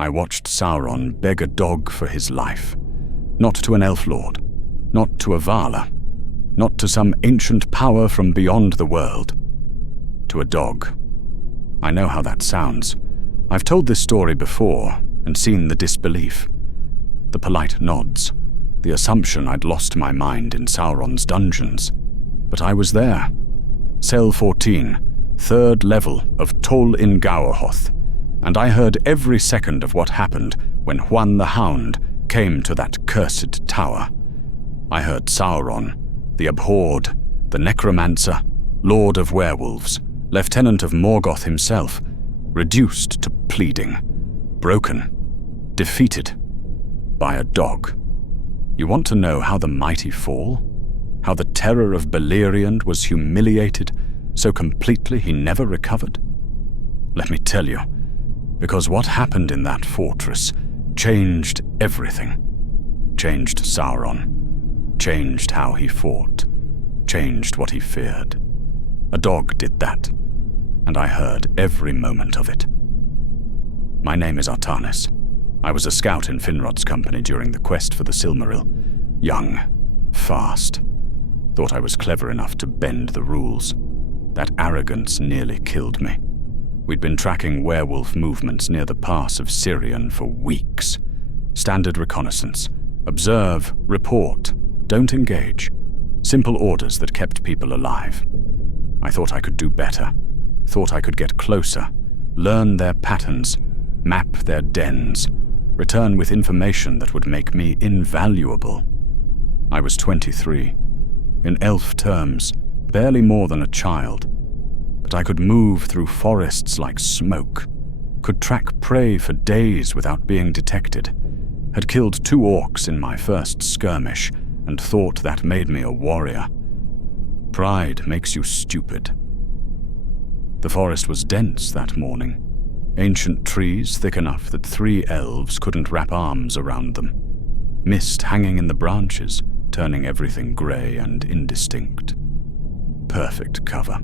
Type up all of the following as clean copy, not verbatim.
I watched Sauron beg a dog for his life. Not to an elf lord, not to a Vala, not to some ancient power from beyond the world. To a dog. I know how that sounds. I've told this story before and seen the disbelief. The polite nods, the assumption I'd lost my mind in Sauron's dungeons. But I was there. Cell 14, third level of Tol-in-Gaurhoth, and I heard every second of what happened when Huan the Hound came to that cursed tower. I heard Sauron, the abhorred, the necromancer, lord of werewolves, lieutenant of Morgoth himself, reduced to pleading, broken, defeated by a dog. You want to know how the mighty fall? How the terror of Beleriand was humiliated so completely he never recovered? Let me tell you, because what happened in that fortress changed everything. Changed Sauron, changed how he fought, changed what he feared. A dog did that, and I heard every moment of it. My name is Artanis. I was a scout in Finrod's company during the quest for the Silmaril. Young, fast. Thought I was clever enough to bend the rules. That arrogance nearly killed me. We'd been tracking werewolf movements near the pass of Sirion for weeks. Standard reconnaissance. Observe, report, don't engage. Simple orders that kept people alive. I thought I could do better. Thought I could get closer, learn their patterns, map their dens, return with information that would make me invaluable. I was 23. In elf terms, barely more than a child. But I could move through forests like smoke, could track prey for days without being detected, had killed 2 orcs in my first skirmish, and thought that made me a warrior. Pride makes you stupid. The forest was dense that morning. Ancient trees thick enough that 3 elves couldn't wrap arms around them. Mist hanging in the branches, turning everything grey and indistinct. Perfect cover.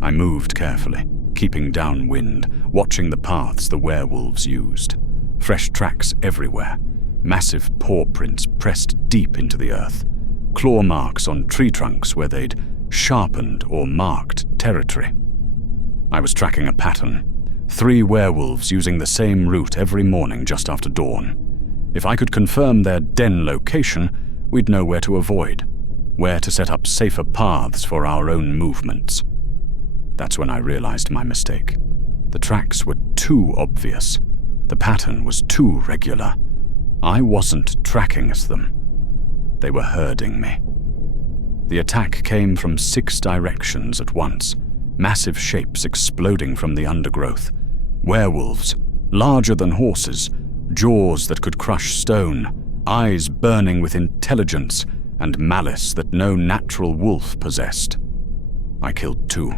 I moved carefully, keeping downwind, watching the paths the werewolves used. Fresh tracks everywhere, massive paw prints pressed deep into the earth, claw marks on tree trunks where they'd sharpened or marked territory. I was tracking a pattern. 3 werewolves using the same route every morning just after dawn. If I could confirm their den location, we'd know where to avoid, where to set up safer paths for our own movements. That's when I realized my mistake. The tracks were too obvious. The pattern was too regular. I wasn't tracking them. They were herding me. The attack came from 6 directions at once, massive shapes exploding from the undergrowth. Werewolves, larger than horses, jaws that could crush stone, eyes burning with intelligence and malice that no natural wolf possessed. I killed 2.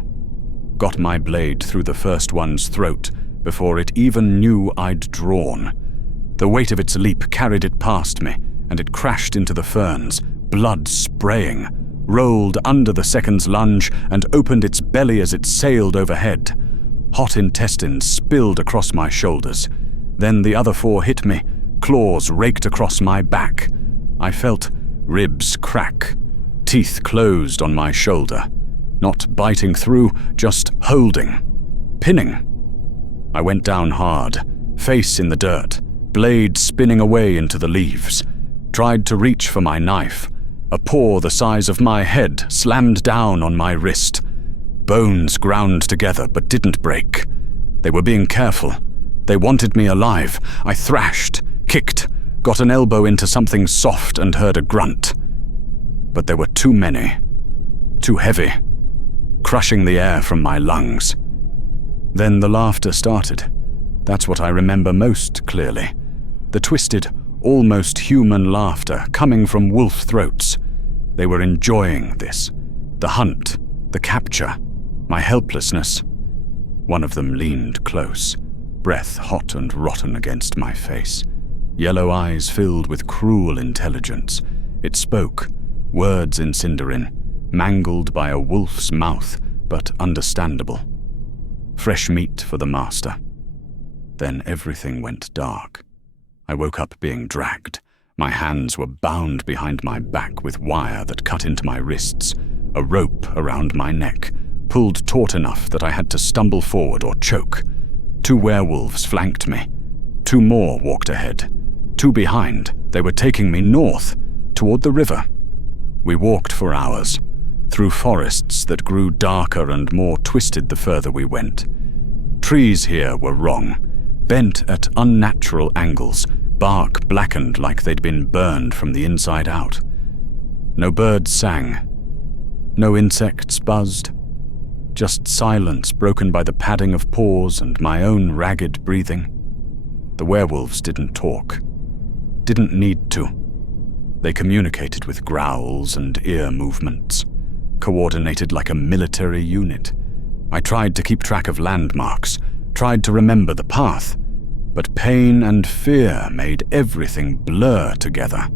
Got my blade through the first one's throat before it even knew I'd drawn. The weight of its leap carried it past me, and it crashed into the ferns, blood spraying, rolled under the second's lunge, and opened its belly as it sailed overhead. Hot intestines spilled across my shoulders. Then the other 4 hit me, claws raked across my back. I felt ribs crack, teeth closed on my shoulder. Not biting through, just holding, pinning. I went down hard, face in the dirt, blade spinning away into the leaves. Tried to reach for my knife. A paw the size of my head slammed down on my wrist. Bones ground together but didn't break. They were being careful. They wanted me alive. I thrashed, kicked, got an elbow into something soft and heard a grunt. But there were too many. Too heavy. Crushing the air from my lungs. Then the laughter started. That's what I remember most clearly. The twisted, almost human laughter coming from wolf throats. They were enjoying this. The hunt, the capture, my helplessness. One of them leaned close, breath hot and rotten against my face. Yellow eyes filled with cruel intelligence. It spoke, words in Sindarin, mangled by a wolf's mouth, but understandable. Fresh meat for the master. Then everything went dark. I woke up being dragged. My hands were bound behind my back with wire that cut into my wrists, a rope around my neck, pulled taut enough that I had to stumble forward or choke. 2 werewolves flanked me. 2 more walked ahead. 2 behind, they were taking me north, toward the river. We walked for hours, through forests that grew darker and more twisted the further we went. Trees here were wrong, bent at unnatural angles, bark blackened like they'd been burned from the inside out. No birds sang. No insects buzzed. Just silence broken by the padding of paws and my own ragged breathing. The werewolves didn't talk. Didn't need to. They communicated with growls and ear movements, coordinated like a military unit. I tried to keep track of landmarks, tried to remember the path, but pain and fear made everything blur together.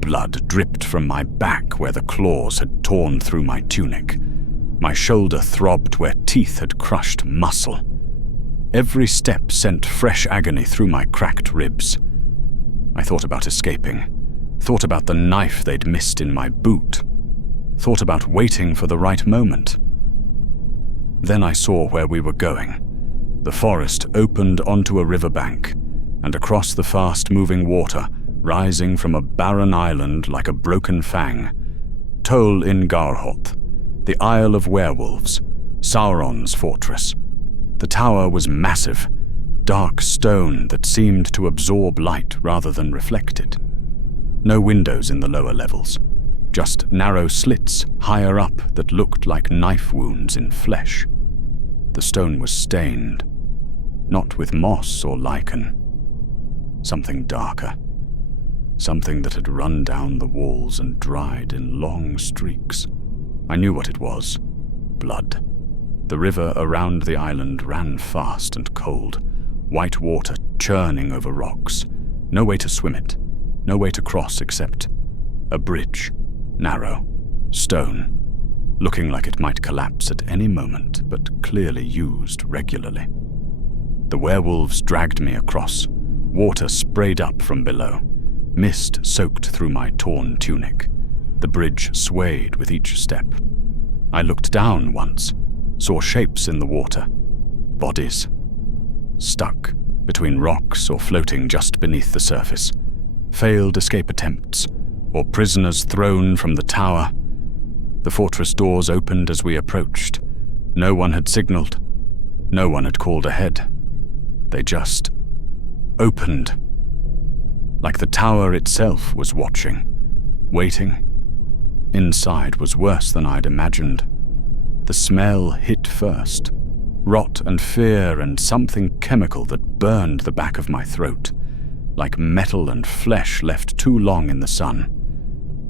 Blood dripped from my back where the claws had torn through my tunic. My shoulder throbbed where teeth had crushed muscle. Every step sent fresh agony through my cracked ribs. I thought about escaping, thought about the knife they'd missed in my boot, thought about waiting for the right moment. Then I saw where we were going. The forest opened onto a riverbank, and across the fast-moving water, rising from a barren island like a broken fang, Tol-in-Gaurhoth, the Isle of Werewolves, Sauron's fortress. The tower was massive, dark stone that seemed to absorb light rather than reflect it. No windows in the lower levels, just narrow slits higher up that looked like knife wounds in flesh. The stone was stained, not with moss or lichen. Something darker. Something that had run down the walls and dried in long streaks. I knew what it was. Blood. The river around the island ran fast and cold, white water churning over rocks. No way to swim it, no way to cross except a bridge, narrow, stone, looking like it might collapse at any moment, but clearly used regularly. The werewolves dragged me across. Water sprayed up from below. Mist soaked through my torn tunic. The bridge swayed with each step. I looked down once, saw shapes in the water. Bodies. Stuck between rocks or floating just beneath the surface. Failed escape attempts, or prisoners thrown from the tower. The fortress doors opened as we approached. No one had signaled. No one had called ahead. They just opened. Like the tower itself was watching, waiting. Inside was worse than I'd imagined. The smell hit first. Rot and fear and something chemical that burned the back of my throat. Like metal and flesh left too long in the sun.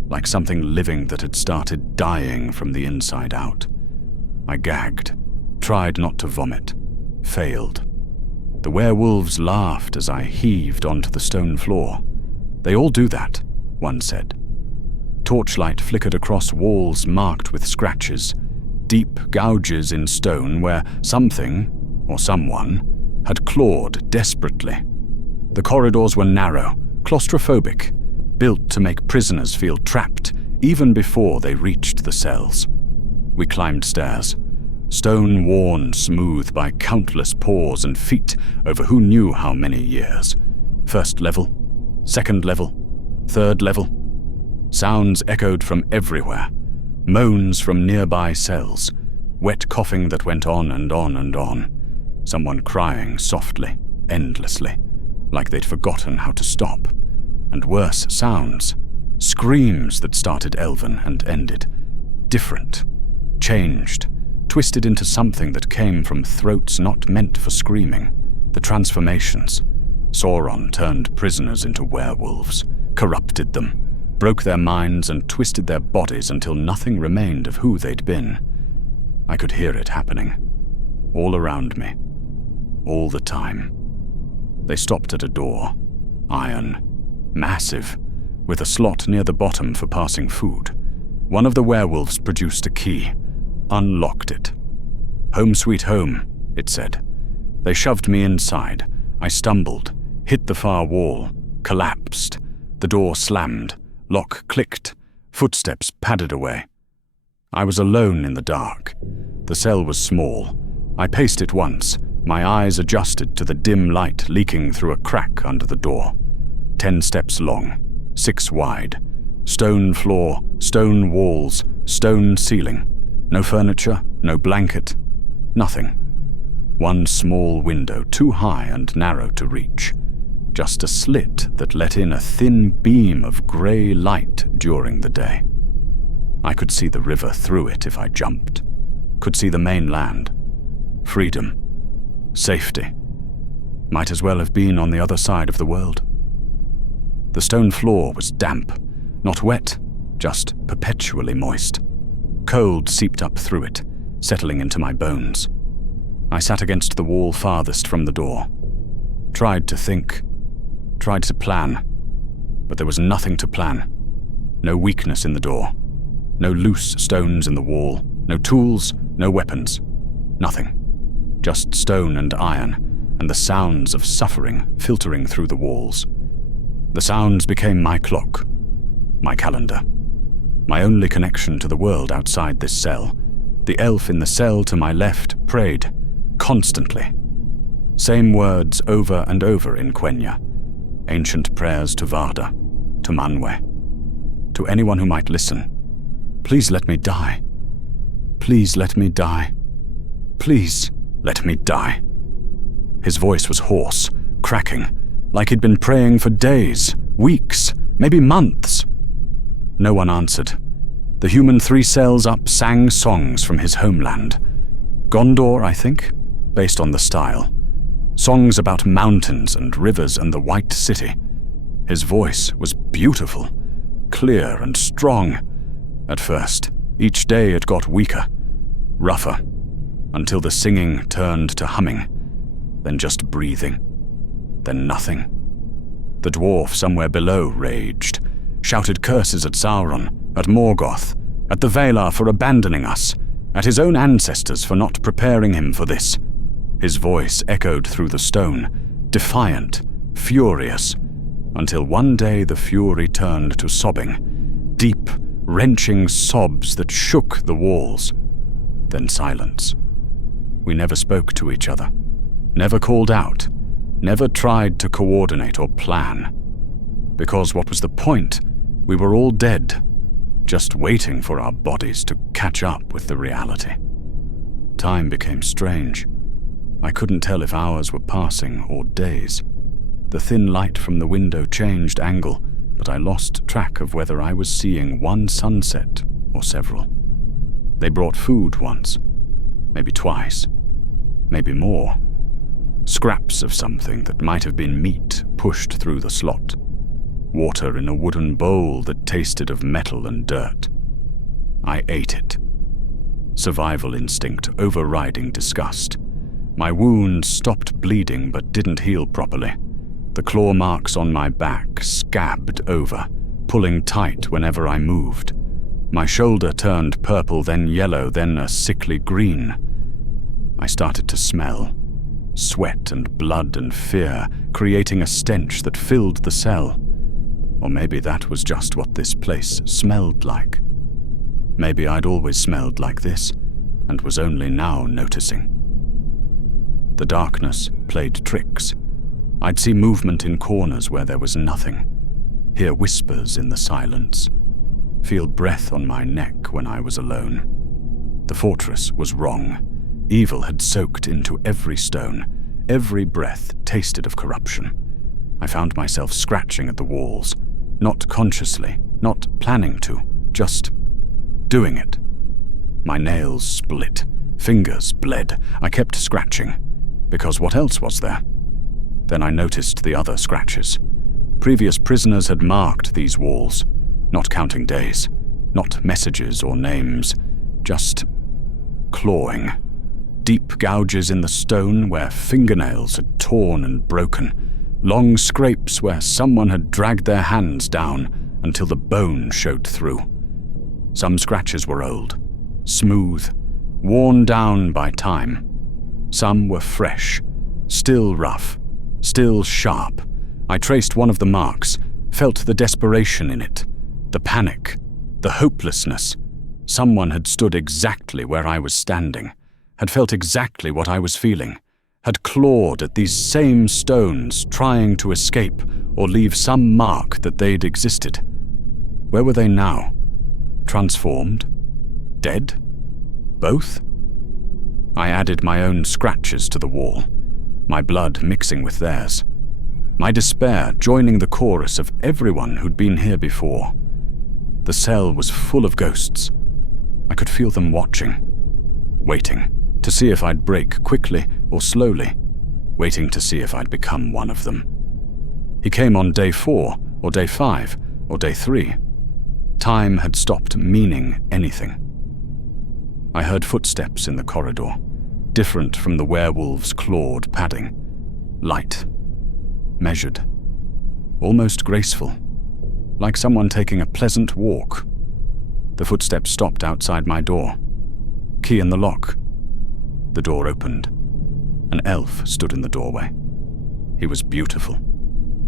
Like something living that had started dying from the inside out. I gagged, tried not to vomit, failed. The werewolves laughed as I heaved onto the stone floor. They all do that, one said. Torchlight flickered across walls marked with scratches, deep gouges in stone where something, or someone, had clawed desperately. The corridors were narrow, claustrophobic, built to make prisoners feel trapped even before they reached the cells. We climbed stairs, stone worn smooth by countless paws and feet over who knew how many years. First level, second level, third level. Sounds echoed from everywhere, moans from nearby cells, wet coughing that went on and on and on, someone crying softly, endlessly, like they'd forgotten how to stop, and worse sounds, screams that started Elven and ended, different, changed, twisted into something that came from throats not meant for screaming, the transformations. Sauron turned prisoners into werewolves, corrupted them, broke their minds and twisted their bodies until nothing remained of who they'd been. I could hear it happening, all around me, all the time. They stopped at a door, iron, massive, with a slot near the bottom for passing food. One of the werewolves produced a key, unlocked it. "Home sweet home," it said. They shoved me inside. I stumbled, hit the far wall, collapsed. The door slammed, lock clicked, footsteps padded away. I was alone in the dark. The cell was small. I paced it once, my eyes adjusted to the dim light leaking through a crack under the door. 10 steps long, 6 wide. Stone floor, stone walls, stone ceiling. No furniture, no blanket, nothing. One small window, too high and narrow to reach. Just a slit that let in a thin beam of grey light during the day. I could see the river through it if I jumped. Could see the mainland. Freedom. Safety. Might as well have been on the other side of the world. The stone floor was damp. Not wet, just perpetually moist. Cold seeped up through it, settling into my bones. I sat against the wall farthest from the door. Tried to think. Tried to plan. But there was nothing to plan. No weakness in the door. No loose stones in the wall. No tools, no weapons. Nothing. Just stone and iron, and the sounds of suffering filtering through the walls. The sounds became my clock. My calendar. My only connection to the world outside this cell. The elf in the cell to my left prayed, constantly. Same words over and over in Quenya. Ancient prayers to Varda, to Manwe. To anyone who might listen. Please let me die. Please let me die. Please let me die. His voice was hoarse, cracking, like he'd been praying for days, weeks, maybe months. No one answered. The human 3 cells up sang songs from his homeland. Gondor, I think, based on the style. Songs about mountains and rivers and the White City. His voice was beautiful, clear and strong. At first, each day it got weaker, rougher, until the singing turned to humming, then just breathing, then nothing. The dwarf somewhere below raged, shouted curses at Sauron, at Morgoth, at the Valar for abandoning us, at his own ancestors for not preparing him for this. His voice echoed through the stone, defiant, furious, until one day the fury turned to sobbing, deep, wrenching sobs that shook the walls. Then silence. We never spoke to each other, never called out, never tried to coordinate or plan. Because what was the point? We were all dead, just waiting for our bodies to catch up with the reality. Time became strange. I couldn't tell if hours were passing or days. The thin light from the window changed angle, but I lost track of whether I was seeing one sunset or several. They brought food once, maybe twice, maybe more. Scraps of something that might have been meat pushed through the slot. Water in a wooden bowl that tasted of metal and dirt. I ate it. Survival instinct overriding disgust. My wounds stopped bleeding but didn't heal properly. The claw marks on my back scabbed over, pulling tight whenever I moved. My shoulder turned purple, then yellow, then a sickly green. I started to smell. Sweat and blood and fear, creating a stench that filled the cell. Or maybe that was just what this place smelled like. Maybe I'd always smelled like this, and was only now noticing. The darkness played tricks. I'd see movement in corners where there was nothing. Hear whispers in the silence. Feel breath on my neck when I was alone. The fortress was wrong. Evil had soaked into every stone. Every breath tasted of corruption. I found myself scratching at the walls. Not consciously, not planning to, just doing it. My nails split. Fingers bled. I kept scratching. Because what else was there? Then I noticed the other scratches. Previous prisoners had marked these walls, not counting days, not messages or names, just clawing. Deep gouges in the stone where fingernails had torn and broken, long scrapes where someone had dragged their hands down until the bone showed through. Some scratches were old, smooth, worn down by time. Some were fresh, still rough, still sharp. I traced one of the marks, felt the desperation in it, the panic, the hopelessness. Someone had stood exactly where I was standing, had felt exactly what I was feeling, had clawed at these same stones, trying to escape or leave some mark that they'd existed. Where were they now? Transformed? Dead? Both? I added my own scratches to the wall, my blood mixing with theirs, my despair joining the chorus of everyone who'd been here before. The cell was full of ghosts. I could feel them watching, waiting to see if I'd break quickly or slowly, waiting to see if I'd become one of them. He came on day 4, or day 5, or day 3. Time had stopped meaning anything. I heard footsteps in the corridor, different from the werewolf's clawed padding. Light, measured, almost graceful, like someone taking a pleasant walk. The footsteps stopped outside my door. Key in the lock. The door opened. An elf stood in the doorway. He was beautiful.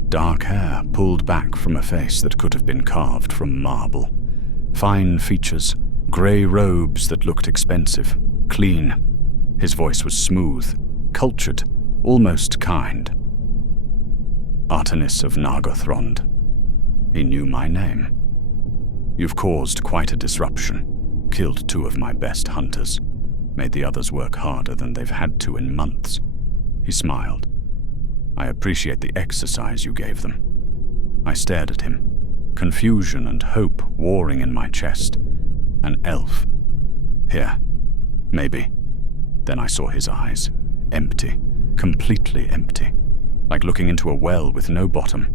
Dark hair pulled back from a face that could have been carved from marble. Fine features, grey robes that looked expensive, clean. His voice was smooth, cultured, almost kind. Artemis of Nargothrond. He knew my name. You've caused quite a disruption, killed 2 of my best hunters, made the others work harder than they've had to in months. He smiled. I appreciate the exercise you gave them. I stared at him, confusion and hope warring in my chest. An elf. Here. Maybe. Then I saw his eyes. Empty. Completely empty. Like looking into a well with no bottom.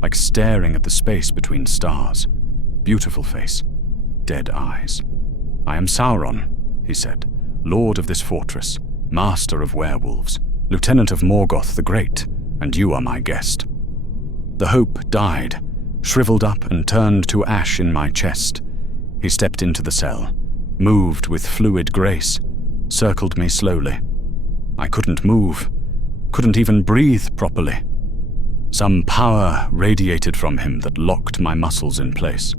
Like staring at the space between stars. Beautiful face. Dead eyes. I am Sauron, he said. Lord of this fortress. Master of werewolves. Lieutenant of Morgoth the Great. And you are my guest. The hope died, shriveled up and turned to ash in my chest. He stepped into the cell, moved with fluid grace, circled me slowly. I couldn't move, couldn't even breathe properly. Some power radiated from him that locked my muscles in place.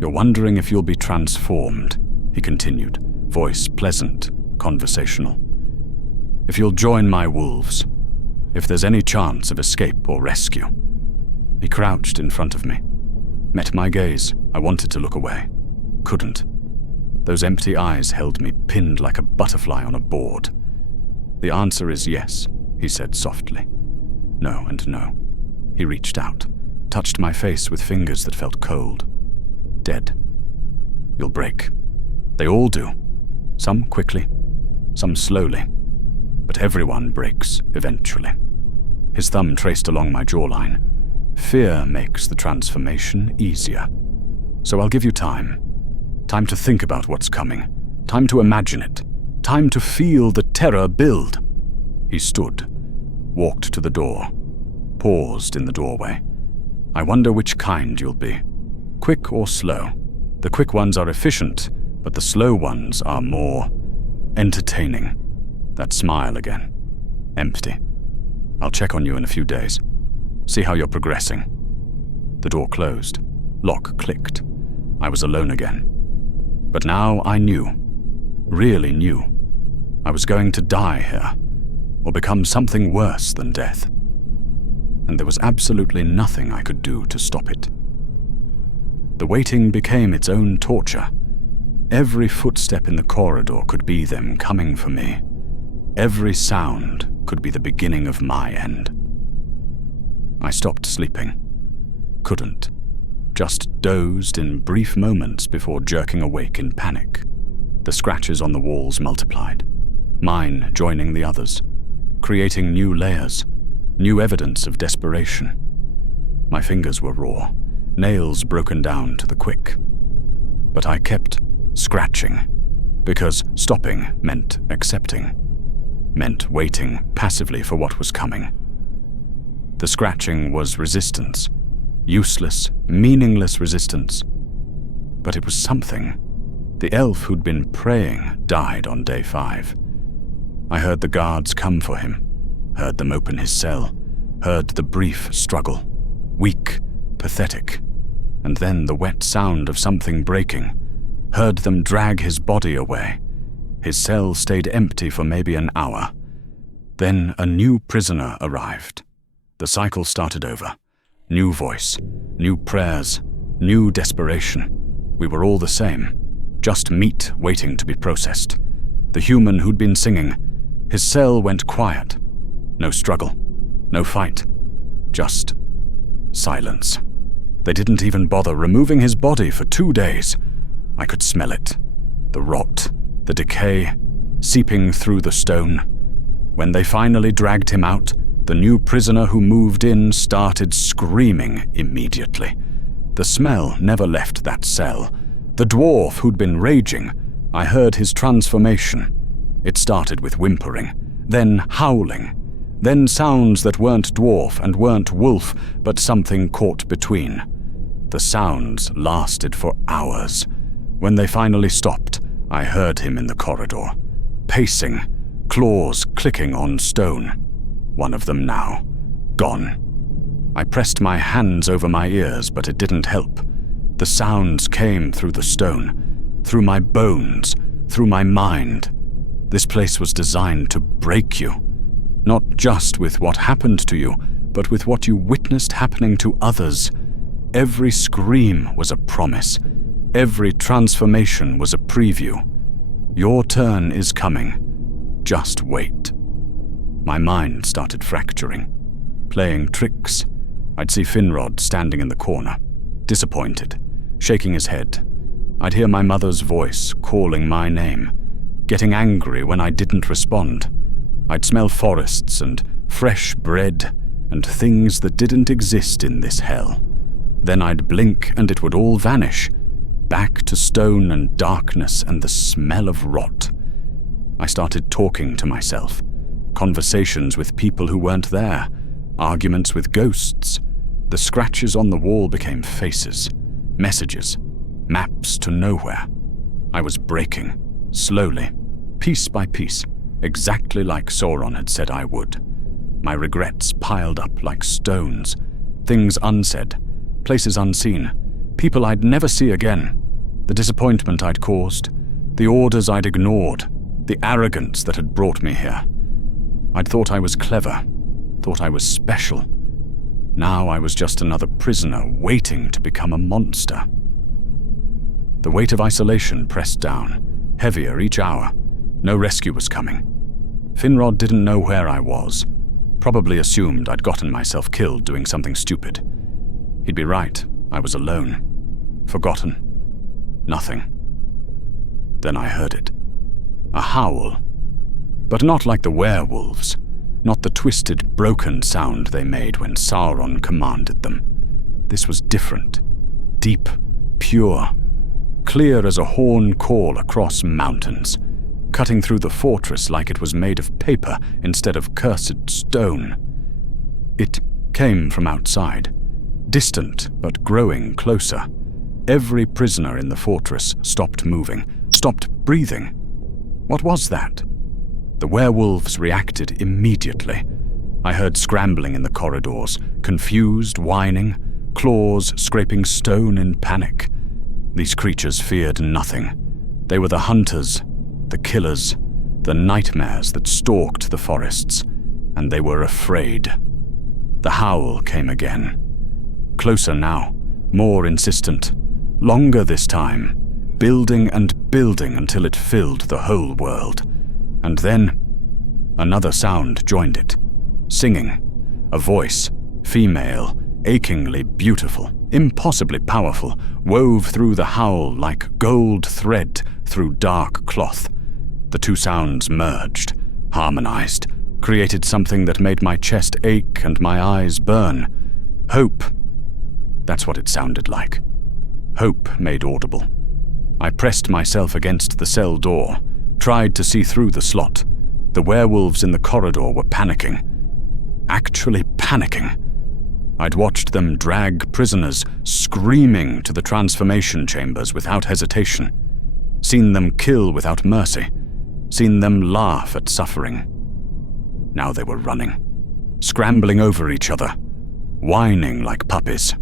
You're wondering if you'll be transformed, he continued, voice pleasant, conversational. If you'll join my wolves, if there's any chance of escape or rescue. He crouched in front of me, met my gaze. I wanted to look away, couldn't. Those empty eyes held me pinned like a butterfly on a board. The answer is yes, he said softly. No and no. He reached out, touched my face with fingers that felt cold. Dead. You'll break. They all do. Some quickly, some slowly. But everyone breaks eventually. His thumb traced along my jawline. Fear makes the transformation easier. So I'll give you time. Time to think about what's coming. Time to imagine it. Time to feel the terror build. He stood, walked to the door, paused in the doorway. I wonder which kind you'll be. Quick or slow. The quick ones are efficient, but the slow ones are more entertaining. That smile again. Empty. I'll check on you in a few days. See how you're progressing. The door closed. Lock clicked. I was alone again. But now I knew. Really knew. I was going to die here, or become something worse than death. And there was absolutely nothing I could do to stop it. The waiting became its own torture. Every footstep in the corridor could be them coming for me. Every sound could be the beginning of my end. I stopped sleeping. Couldn't. Just dozed in brief moments before jerking awake in panic. The scratches on the walls multiplied, mine joining the others, creating new layers, new evidence of desperation. My fingers were raw, nails broken down to the quick. But I kept scratching, because stopping meant accepting, meant waiting passively for what was coming. The scratching was resistance, useless, meaningless resistance. But it was something. The elf who'd been praying died on day 5. I heard the guards come for him, heard them open his cell, heard the brief struggle, weak, pathetic, and then the wet sound of something breaking, heard them drag his body away. His cell stayed empty for maybe an hour. Then a new prisoner arrived. The cycle started over. New voice, new prayers, new desperation. We were all the same, just meat waiting to be processed. The human who'd been singing, his cell went quiet. No struggle, no fight, just silence. They didn't even bother removing his body for 2 days. I could smell it, the rot, the decay, seeping through the stone. When they finally dragged him out, the new prisoner who moved in started screaming immediately. The smell never left that cell. The dwarf who'd been raging, I heard his transformation. It started with whimpering, then howling, then sounds that weren't dwarf and weren't wolf, but something caught between. The sounds lasted for hours. When they finally stopped, I heard him in the corridor, pacing, claws clicking on stone. One of them now, gone. I pressed my hands over my ears, but it didn't help. The sounds came through the stone, through my bones, through my mind. This place was designed to break you, not just with what happened to you, but with what you witnessed happening to others. Every scream was a promise. Every transformation was a preview. Your turn is coming. Just wait. My mind started fracturing, playing tricks. I'd see Finrod standing in the corner, disappointed, shaking his head. I'd hear my mother's voice calling my name, getting angry when I didn't respond. I'd smell forests and fresh bread and things that didn't exist in this hell. Then I'd blink and it would all vanish, back to stone and darkness and the smell of rot. I started talking to myself, conversations with people who weren't there, arguments with ghosts. The scratches on the wall became faces, messages, maps to nowhere. I was breaking, slowly, piece by piece, exactly like Sauron had said I would. My regrets piled up like stones, things unsaid, places unseen, people I'd never see again, the disappointment I'd caused, the orders I'd ignored, the arrogance that had brought me here. I'd thought I was clever, thought I was special. Now I was just another prisoner waiting to become a monster. The weight of isolation pressed down, heavier each hour. No rescue was coming. Finrod didn't know where I was, probably assumed I'd gotten myself killed doing something stupid. He'd be right, I was alone, forgotten, nothing. Then I heard it. A howl. But not like the werewolves, not the twisted, broken sound they made when Sauron commanded them. This was different, deep, pure, clear as a horn call across mountains, cutting through the fortress like it was made of paper instead of cursed stone. It came from outside, distant but growing closer. Every prisoner in the fortress stopped moving, stopped breathing. What was that? The werewolves reacted immediately. I heard scrambling in the corridors, confused whining, claws scraping stone in panic. These creatures feared nothing. They were the hunters, the killers, the nightmares that stalked the forests, and they were afraid. The howl came again. Closer now, more insistent, longer this time, building and building until it filled the whole world. And then, another sound joined it. Singing. A voice, female, achingly beautiful, impossibly powerful, wove through the howl like gold thread through dark cloth. The two sounds merged, harmonized, created something that made my chest ache and my eyes burn. Hope. That's what it sounded like. Hope made audible. I pressed myself against the cell door, tried to see through the slot. The werewolves in the corridor were panicking. Actually panicking. I'd watched them drag prisoners, screaming to the transformation chambers without hesitation. Seen them kill without mercy. Seen them laugh at suffering. Now they were running. scrambling over each other, whining like puppies.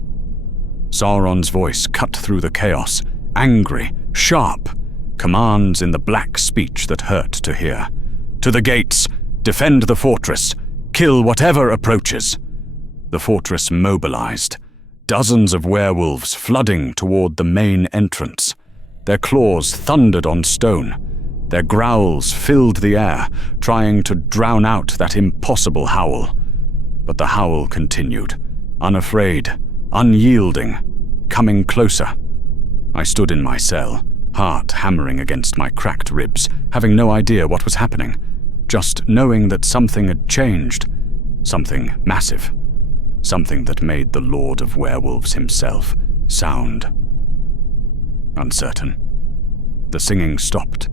Sauron's voice cut through the chaos, angry, sharp, commands in the black speech that hurt to hear. To the gates! Defend the fortress! Kill whatever approaches! The fortress mobilized, dozens of werewolves flooding toward the main entrance. Their claws thundered on stone. Their growls filled the air, trying to drown out that impossible howl. But the howl continued, unafraid, unyielding, coming closer. I stood in my cell, heart hammering against my cracked ribs, having no idea what was happening, just knowing that something had changed, something massive, something that made the Lord of Werewolves himself sound. Uncertain. The singing stopped.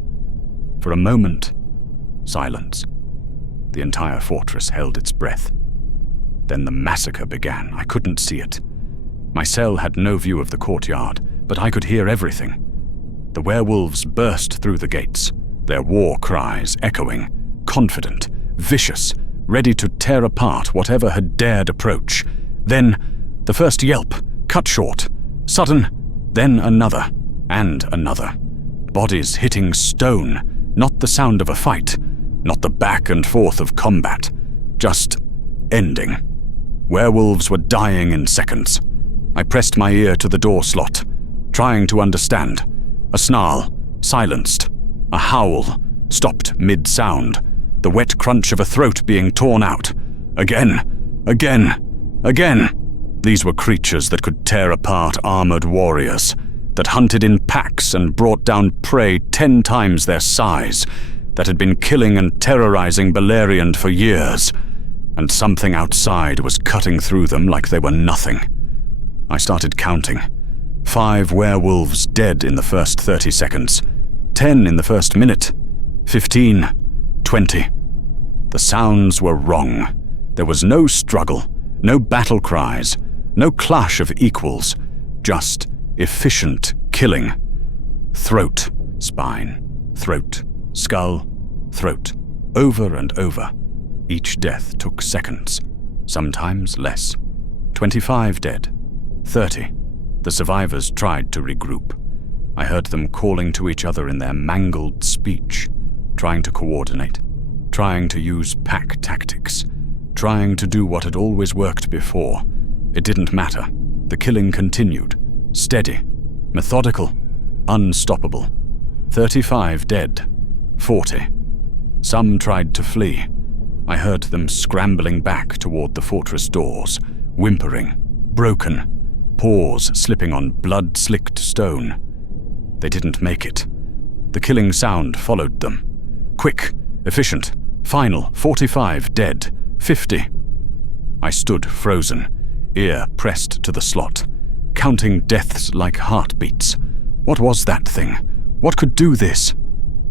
For a moment, silence. The entire fortress held its breath. Then the massacre began. I couldn't see it. My cell had no view of the courtyard, but I could hear everything. The werewolves burst through the gates, their war cries echoing, confident, vicious, ready to tear apart whatever had dared approach. Then, the first yelp, cut short, sudden, then another, and another. Bodies hitting stone, not the sound of a fight, not the back and forth of combat, just ending. Werewolves were dying in seconds. I pressed my ear to the door slot, trying to understand. A snarl, silenced. A howl, stopped mid-sound. The wet crunch of a throat being torn out. Again, again, again. These were creatures that could tear apart armored warriors, that hunted in packs and brought down prey 10 times their size, that had been killing and terrorizing Beleriand for years, and something outside was cutting through them like they were nothing. I started counting. 5 werewolves dead in the first 30 seconds, 10 in the first minute, 15, 20. The sounds were wrong. There was no struggle, no battle cries, no clash of equals, just efficient killing. Throat, spine, throat, skull, throat, over and over. Each death took seconds, sometimes less. 25 dead, 30. The survivors tried to regroup. I heard them calling to each other in their mangled speech, trying to coordinate, trying to use pack tactics, trying to do what had always worked before. It didn't matter. The killing continued, steady, methodical, unstoppable. 35 dead, 40. Some tried to flee. I heard them scrambling back toward the fortress doors, whimpering, broken, paws slipping on blood-slicked stone. They didn't make it. The killing sound followed them. Quick, efficient, final, 45 dead, 50. I stood frozen, ear pressed to the slot, counting deaths like heartbeats. What was that thing? What could do this?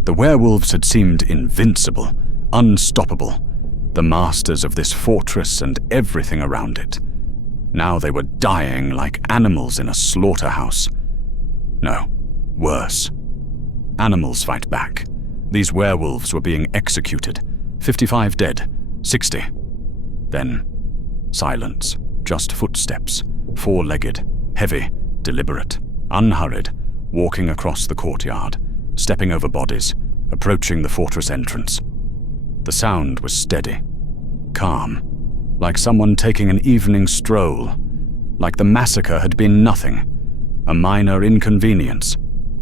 The werewolves had seemed invincible, unstoppable, the masters of this fortress and everything around it. Now they were dying like animals in a slaughterhouse. No, worse. Animals fight back. These werewolves were being executed. 55 dead, 60. Then, silence, just footsteps, 4-legged, heavy, deliberate, unhurried, walking across the courtyard, stepping over bodies, approaching the fortress entrance. The sound was steady, calm, like someone taking an evening stroll, like the massacre had been nothing, a minor inconvenience,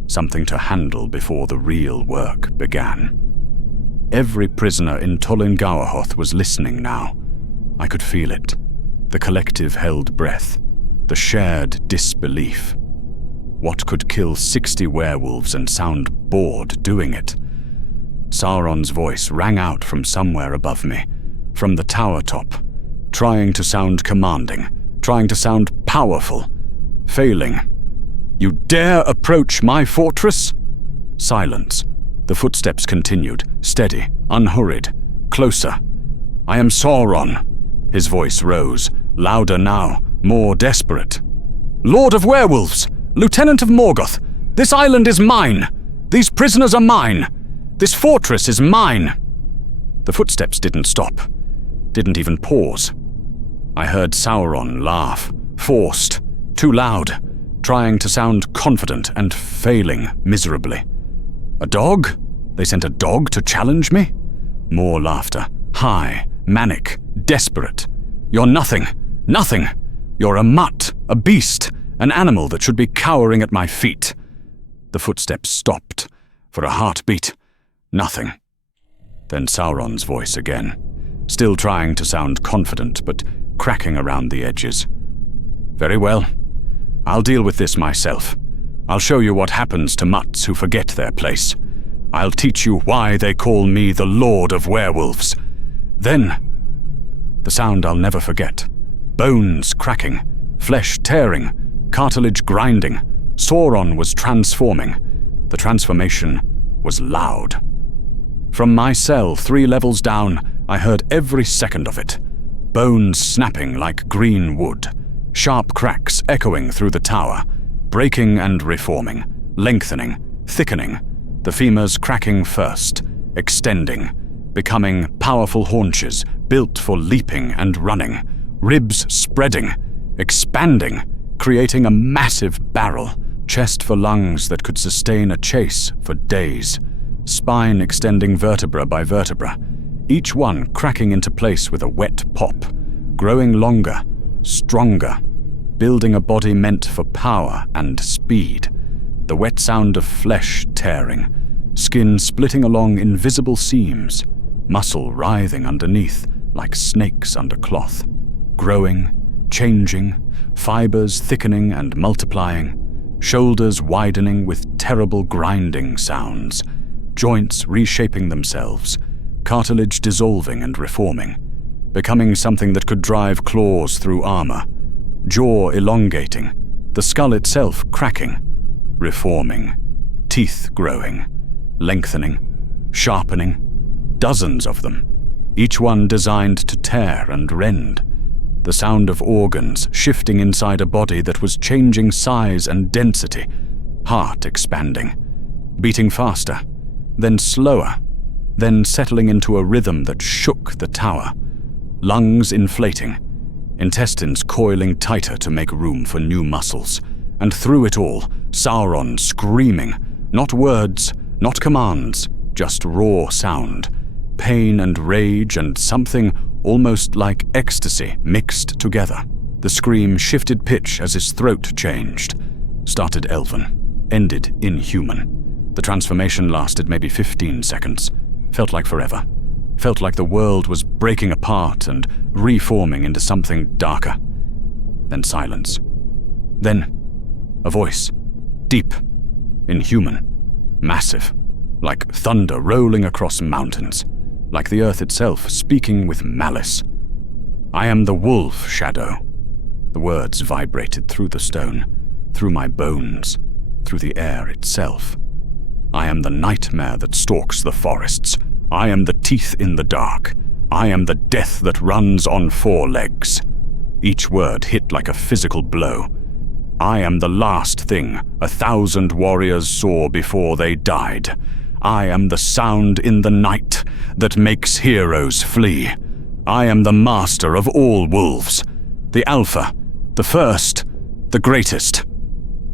something to handle before the real work began. Every prisoner in Tol-in-Gaurhoth was listening now. I could feel it, the collective held breath, the shared disbelief. What could kill 60 werewolves and sound bored doing it? Sauron's voice rang out from somewhere above me, from the tower top, trying to sound commanding, trying to sound powerful, failing. You dare approach my fortress? Silence. The footsteps continued, steady, unhurried, closer. I am Sauron. His voice rose, louder now, more desperate. Lord of Werewolves! Lieutenant of Morgoth! This island is mine! These prisoners are mine! This fortress is mine! The footsteps didn't stop. didn't even pause. I heard Sauron laugh, forced, too loud, trying to sound confident and failing miserably. A dog? They sent a dog to challenge me? More laughter, high, manic, desperate. You're nothing, nothing. You're a mutt, a beast, an animal that should be cowering at my feet. The footsteps stopped. For a heartbeat, nothing. Then Sauron's voice again, still trying to sound confident, but cracking around the edges. Very well. I'll deal with this myself. I'll show you what happens to mutts who forget their place. I'll teach you why they call me the Lord of Werewolves. Then, the sound I'll never forget. Bones cracking, flesh tearing, cartilage grinding. Sauron was transforming. The transformation was loud. From my cell 3 levels down, I heard every second of it. Bones snapping like green wood, sharp cracks echoing through the tower, breaking and reforming, lengthening, thickening, the femurs cracking first, extending, becoming powerful haunches built for leaping and running, ribs spreading, expanding, creating a massive barrel, chest for lungs that could sustain a chase for days, spine extending vertebra by vertebra, each one cracking into place with a wet pop, growing longer, stronger, building a body meant for power and speed, the wet sound of flesh tearing, skin splitting along invisible seams, muscle writhing underneath like snakes under cloth, growing, changing, fibers thickening and multiplying, shoulders widening with terrible grinding sounds, joints reshaping themselves, cartilage dissolving and reforming, becoming something that could drive claws through armor, jaw elongating, the skull itself cracking, reforming, teeth growing, lengthening, sharpening, dozens of them, each one designed to tear and rend, the sound of organs shifting inside a body that was changing size and density, heart expanding, beating faster, then slower, then settling into a rhythm that shook the tower, lungs inflating, intestines coiling tighter to make room for new muscles, and through it all, Sauron screaming, not words, not commands, just raw sound, pain and rage and something almost like ecstasy mixed together. The scream shifted pitch as his throat changed, started elven, ended inhuman. The transformation lasted maybe 15 seconds, felt like forever, felt like the world was breaking apart and reforming into something darker. Then silence. Then a voice, deep, inhuman, massive, like thunder rolling across mountains, like the earth itself speaking with malice. I am the wolf, Shadow. The words vibrated through the stone, through my bones, through the air itself. I am the nightmare that stalks the forests. I am the teeth in the dark. I am the death that runs on 4 legs. Each word hit like a physical blow. I am the last thing 1,000 warriors saw before they died. I am the sound in the night that makes heroes flee. I am the master of all wolves, the alpha, the first, the greatest.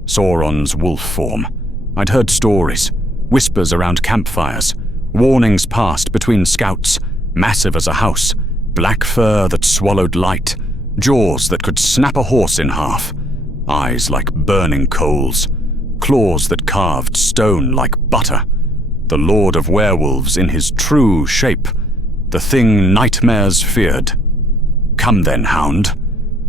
Sauron's wolf form. I'd heard stories, whispers around campfires, warnings passed between scouts, massive as a house, black fur that swallowed light, jaws that could snap a horse in half, eyes like burning coals, claws that carved stone like butter. The Lord of Werewolves in his true shape, the thing nightmares feared. Come then, Hound.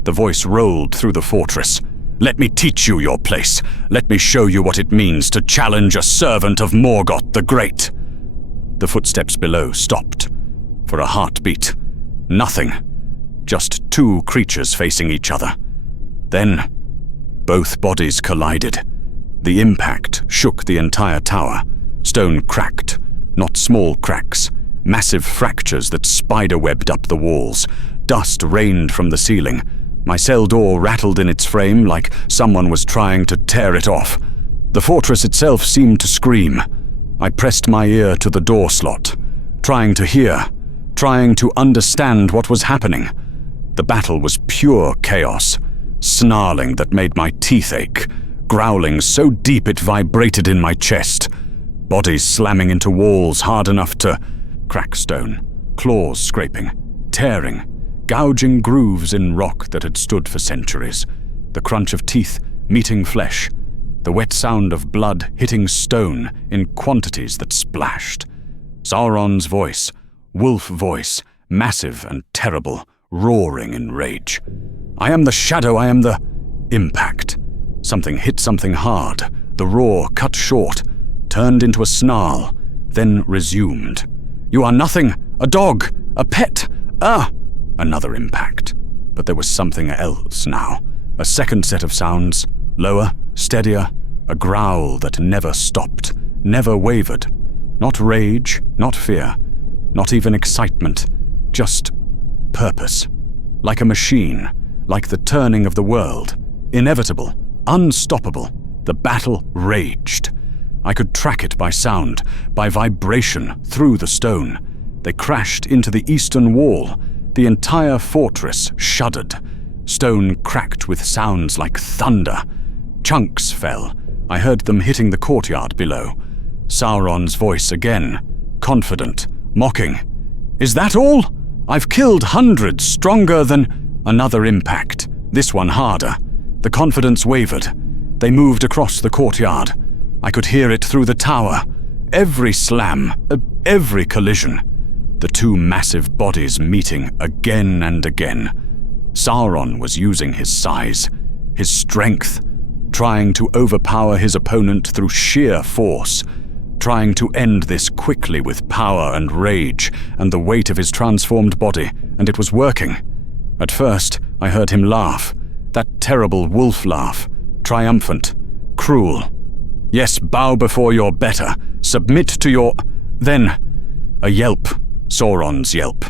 The voice rolled through the fortress. Let me teach you your place. Let me show you what it means to challenge a servant of Morgoth the Great. The footsteps below stopped. For a heartbeat. Nothing. Just 2 creatures facing each other. Then, both bodies collided. The impact shook the entire tower. Stone cracked, not small cracks, massive fractures that spiderwebbed up the walls. Dust rained from the ceiling. My cell door rattled in its frame like someone was trying to tear it off. The fortress itself seemed to scream. I pressed my ear to the door slot, trying to hear, trying to understand what was happening. The battle was pure chaos, snarling that made my teeth ache, growling so deep it vibrated in my chest, bodies slamming into walls hard enough to crack stone, claws scraping, tearing, gouging grooves in rock that had stood for centuries, the crunch of teeth meeting flesh, the wet sound of blood hitting stone in quantities that splashed. Sauron's voice, wolf voice, massive and terrible, roaring in rage. I am the shadow, I am the impact. Something hit something hard, the roar cut short, turned into a snarl, then resumed. You are nothing, a dog, a pet, Another impact. But there was something else now. A second set of sounds, lower, steadier, a growl that never stopped, never wavered. Not rage, not fear, not even excitement, just purpose. Like a machine, like the turning of the world. Inevitable, unstoppable. The battle raged. I could track it by sound, by vibration through the stone. They crashed into the eastern wall. The entire fortress shuddered. Stone cracked with sounds like thunder. Chunks fell. I heard them hitting the courtyard below. Sauron's voice again, confident, mocking. Is that all? I've killed hundreds stronger than... Another impact, this one harder. The confidence wavered. They moved across the courtyard. I could hear it through the tower. Every slam, every collision. The two massive bodies meeting again and again. Sauron was using his size, his strength, trying to overpower his opponent through sheer force, trying to end this quickly with power and rage and the weight of his transformed body, and it was working. At first, I heard him laugh, that terrible wolf laugh, triumphant, cruel. Yes, bow before your better, submit to your... Then, a yelp, Sauron's yelp.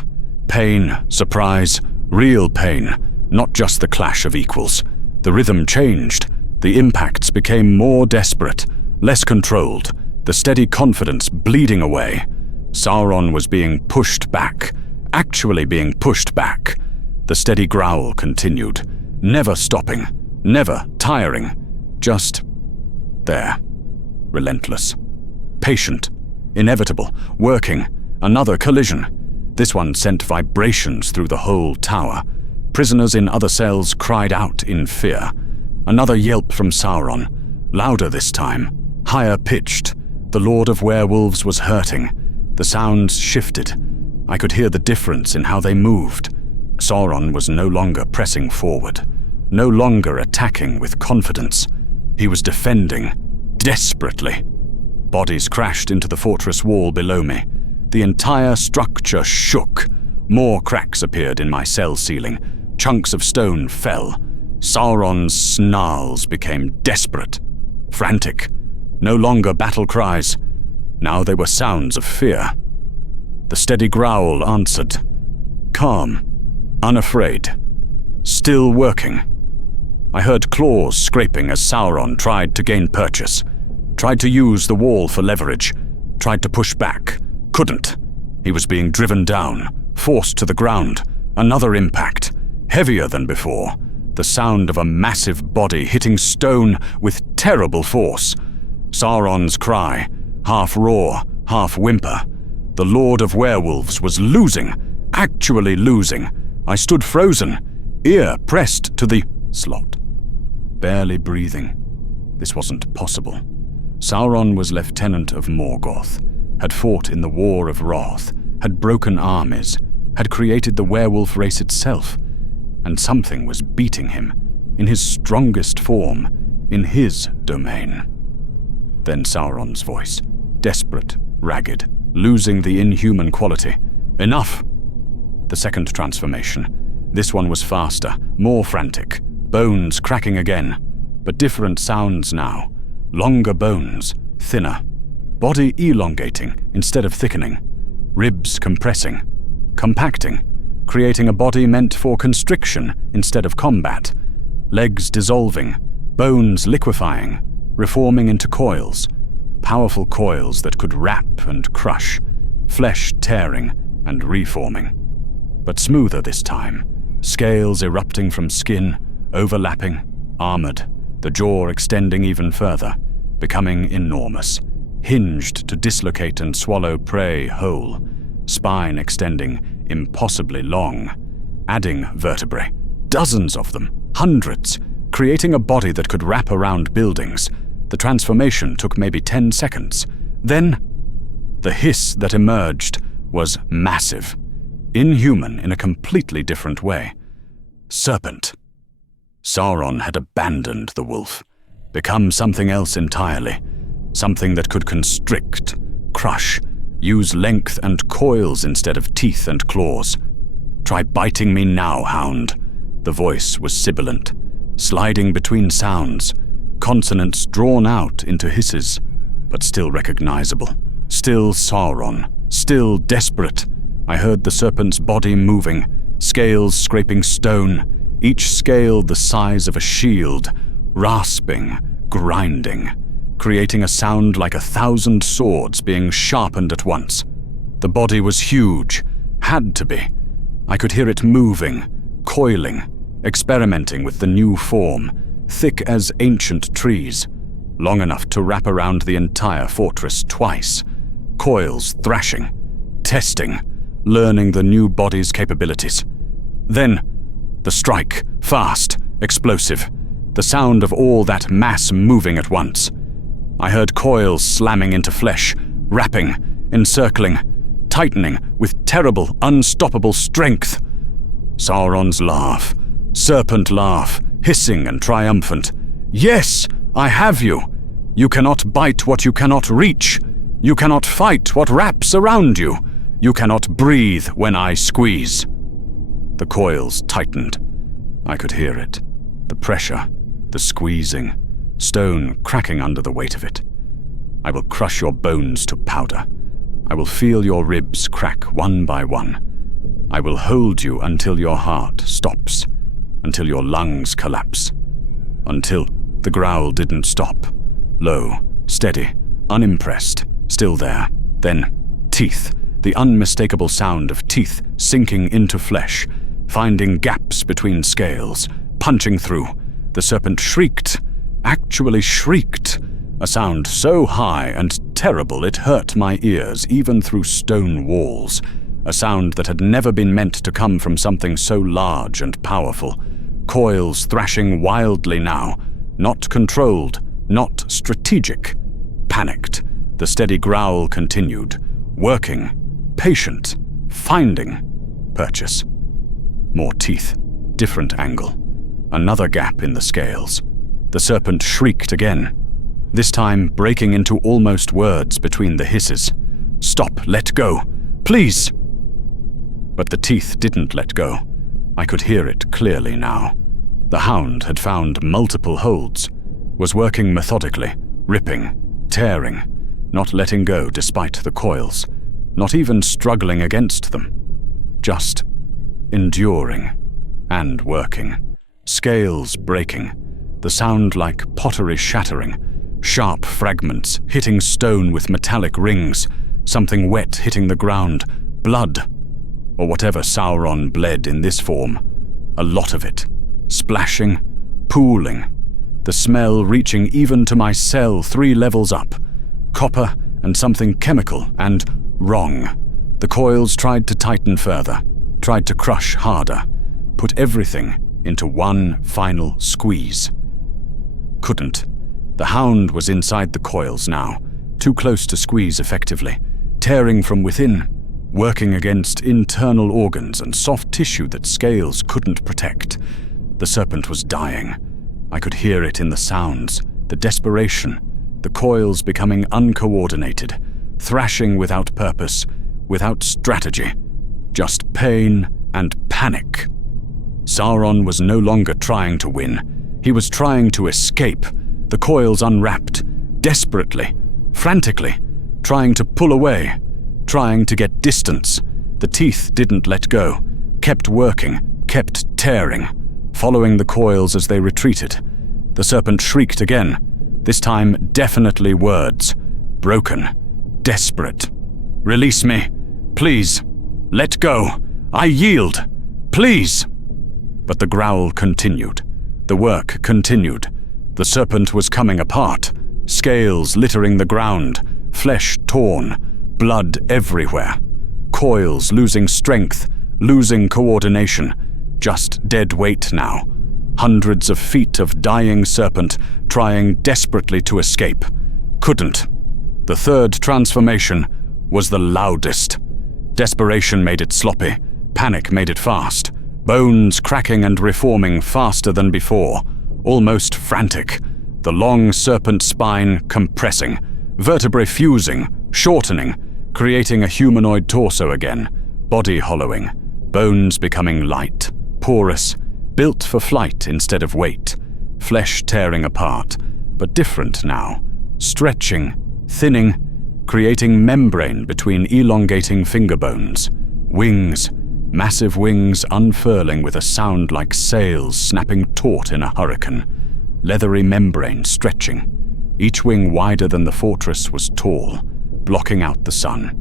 Pain, surprise, real pain, not just the clash of equals. The rhythm changed. The impacts became more desperate, less controlled, the steady confidence bleeding away. Sauron was being pushed back, actually being pushed back. The steady growl continued, never stopping, never tiring, just there, relentless, patient, inevitable, working. Another collision. This one sent vibrations through the whole tower. Prisoners in other cells cried out in fear. Another yelp from Sauron, louder this time, higher pitched. The Lord of Werewolves was hurting. The sounds shifted. I could hear the difference in how they moved. Sauron was no longer pressing forward, no longer attacking with confidence. He was defending, desperately. Bodies crashed into the fortress wall below me. The entire structure shook. More cracks appeared in my cell ceiling. Chunks of stone fell. Sauron's snarls became desperate, frantic. No longer battle cries. Now they were sounds of fear. The steady growl answered. Calm, unafraid, still working. I heard claws scraping as Sauron tried to gain purchase, tried to use the wall for leverage, tried to push back. Couldn't. He was being driven down, forced to the ground. Another impact, heavier than before. The sound of a massive body hitting stone with terrible force. Sauron's cry, half roar, half whimper. The Lord of Werewolves was losing, actually losing. I stood frozen, ear pressed to the slot, barely breathing. This wasn't possible. Sauron was lieutenant of Morgoth, had fought in the War of Wrath, had broken armies, had created the werewolf race itself, and something was beating him, in his strongest form, in his domain. Then Sauron's voice, desperate, ragged, losing the inhuman quality. Enough! The second transformation. This one was faster, more frantic, bones cracking again, but different sounds now. Longer bones, thinner. Body elongating instead of thickening. Ribs compressing, compacting, creating a body meant for constriction instead of combat. Legs dissolving, bones liquefying, reforming into coils. Powerful coils that could wrap and crush, flesh tearing and reforming. But smoother this time, scales erupting from skin, overlapping, armored, the jaw extending even further, becoming enormous, hinged to dislocate and swallow prey whole, spine extending impossibly long, adding vertebrae, dozens of them, hundreds, creating a body that could wrap around buildings. The transformation took maybe 10 seconds. Then, the hiss that emerged was massive, inhuman in a completely different way. Serpent. Sauron had abandoned the wolf, become something else entirely, something that could constrict, crush, use length and coils instead of teeth and claws. Try biting me now, hound. The voice was sibilant, sliding between sounds, consonants drawn out into hisses, but still recognizable. Still Sauron, still desperate. I heard the serpent's body moving, scales scraping stone, each scale the size of a shield, rasping, grinding, creating a sound like 1,000 swords being sharpened at once. The body was huge, had to be. I could hear it moving, coiling, experimenting with the new form, thick as ancient trees, long enough to wrap around the entire fortress twice. Coils thrashing, testing, learning the new body's capabilities. Then, the strike, fast, explosive, the sound of all that mass moving at once. I heard coils slamming into flesh, wrapping, encircling, tightening with terrible, unstoppable strength. Sauron's laugh, serpent laugh, hissing and triumphant. Yes, I have you. You cannot bite what you cannot reach. You cannot fight what wraps around you. You cannot breathe when I squeeze. The coils tightened. I could hear it. The pressure, the squeezing, stone cracking under the weight of it. I will crush your bones to powder. I will feel your ribs crack one by one. I will hold you until your heart stops, until your lungs collapse, until the growl didn't stop. Low, steady, unimpressed, still there. Then, teeth, the unmistakable sound of teeth sinking into flesh, finding gaps between scales, punching through. The serpent shrieked, actually shrieked, a sound so high and terrible it hurt my ears even through stone walls, a sound that had never been meant to come from something so large and powerful. Coils thrashing wildly now, not controlled, not strategic. Panicked, the steady growl continued, working, patient, finding, purchase. More teeth, different angle, another gap in the scales. The serpent shrieked again, this time breaking into almost words between the hisses. Stop, let go, please! But the teeth didn't let go. I could hear it clearly now. The hound had found multiple holds, was working methodically, ripping, tearing, not letting go despite the coils, not even struggling against them, just enduring and working. Scales breaking, the sound like pottery shattering, sharp fragments hitting stone with metallic rings, something wet hitting the ground, blood, or whatever Sauron bled in this form, a lot of it, splashing, pooling, the smell reaching even to my cell 3 levels up, copper and something chemical and wrong. The coils tried to tighten further, tried to crush harder, put everything into one final squeeze. Couldn't. The hound was inside the coils now, too close to squeeze effectively, tearing from within, working against internal organs and soft tissue that scales couldn't protect. The serpent was dying. I could hear it in the sounds, the desperation, the coils becoming uncoordinated, thrashing without purpose, without strategy, just pain and panic. Sauron was no longer trying to win. He was trying to escape, the coils unwrapped, desperately, frantically, trying to pull away, trying to get distance. The teeth didn't let go, kept working, kept tearing, following the coils as they retreated. The serpent shrieked again, this time definitely words, broken, desperate. Release me, please. Let go! I yield! Please! But the growl continued. The work continued. The serpent was coming apart, scales littering the ground, flesh torn, blood everywhere. Coils losing strength, losing coordination, just dead weight now. Hundreds of feet of dying serpent trying desperately to escape. Couldn't. The third transformation was the loudest. Desperation made it sloppy. Panic made it fast. Bones cracking and reforming faster than before. Almost frantic. The long serpent spine compressing. Vertebrae fusing, shortening, creating a humanoid torso again. Body hollowing. Bones becoming light, porous, built for flight instead of weight. Flesh tearing apart, but different now. Stretching, thinning, creating membrane between elongating finger bones. Wings, massive wings unfurling with a sound like sails snapping taut in a hurricane. Leathery membrane stretching. Each wing wider than the fortress was tall, blocking out the sun.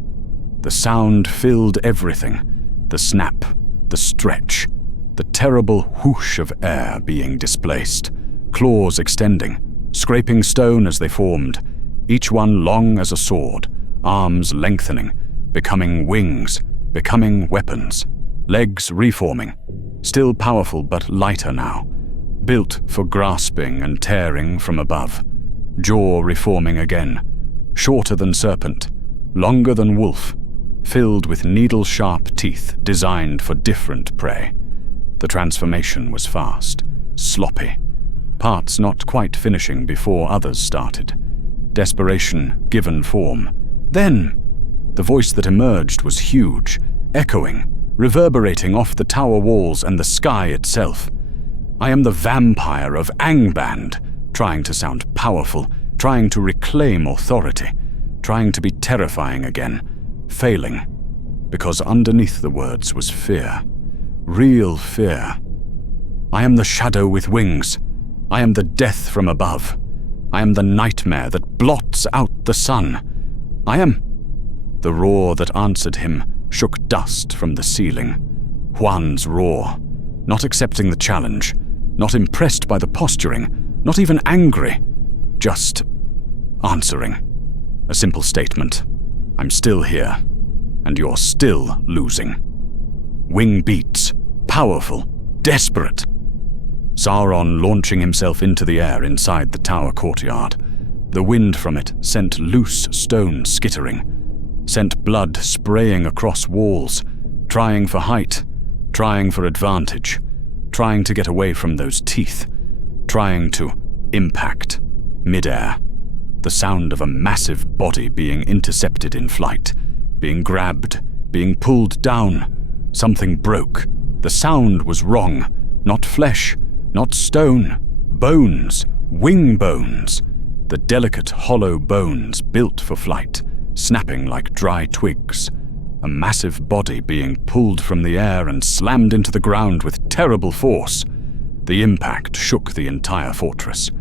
The sound filled everything. The snap, the stretch, the terrible whoosh of air being displaced. Claws extending, scraping stone as they formed, each one long as a sword, arms lengthening, becoming wings, becoming weapons, legs reforming, still powerful but lighter now, built for grasping and tearing from above, jaw reforming again, shorter than serpent, longer than wolf, filled with needle-sharp teeth designed for different prey. The transformation was fast, sloppy, parts not quite finishing before others started. Desperation given form. Then, the voice that emerged was huge, echoing, reverberating off the tower walls and the sky itself. I am the vampire of Angband, trying to sound powerful, trying to reclaim authority, trying to be terrifying again, failing, because underneath the words was fear, real fear. I am the shadow with wings. I am the death from above. I am the nightmare that blots out the sun. I am... The roar that answered him shook dust from the ceiling. Huan's roar, not accepting the challenge, not impressed by the posturing, not even angry, just answering. A simple statement. I'm still here, and you're still losing. Wing beats, powerful, desperate. Sauron launching himself into the air inside the tower courtyard. The wind from it sent loose stone skittering, sent blood spraying across walls, trying for height, trying for advantage, trying to get away from those teeth, trying to impact midair. The sound of a massive body being intercepted in flight, being grabbed, being pulled down. Something broke. The sound was wrong. Not flesh, not stone. Bones, wing bones. The delicate, hollow bones built for flight, snapping like dry twigs. A massive body being pulled from the air and slammed into the ground with terrible force. The impact shook the entire fortress.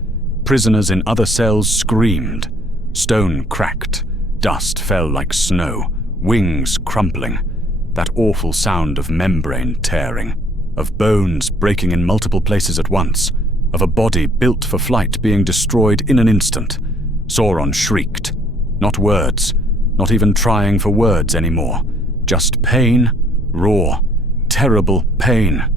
Prisoners in other cells screamed. Stone cracked. Dust fell like snow. Wings crumpling. That awful sound of membrane tearing. Of bones breaking in multiple places at once. Of a body built for flight being destroyed in an instant. Sauron shrieked. Not words. Not even trying for words anymore. Just pain. Raw. Terrible pain.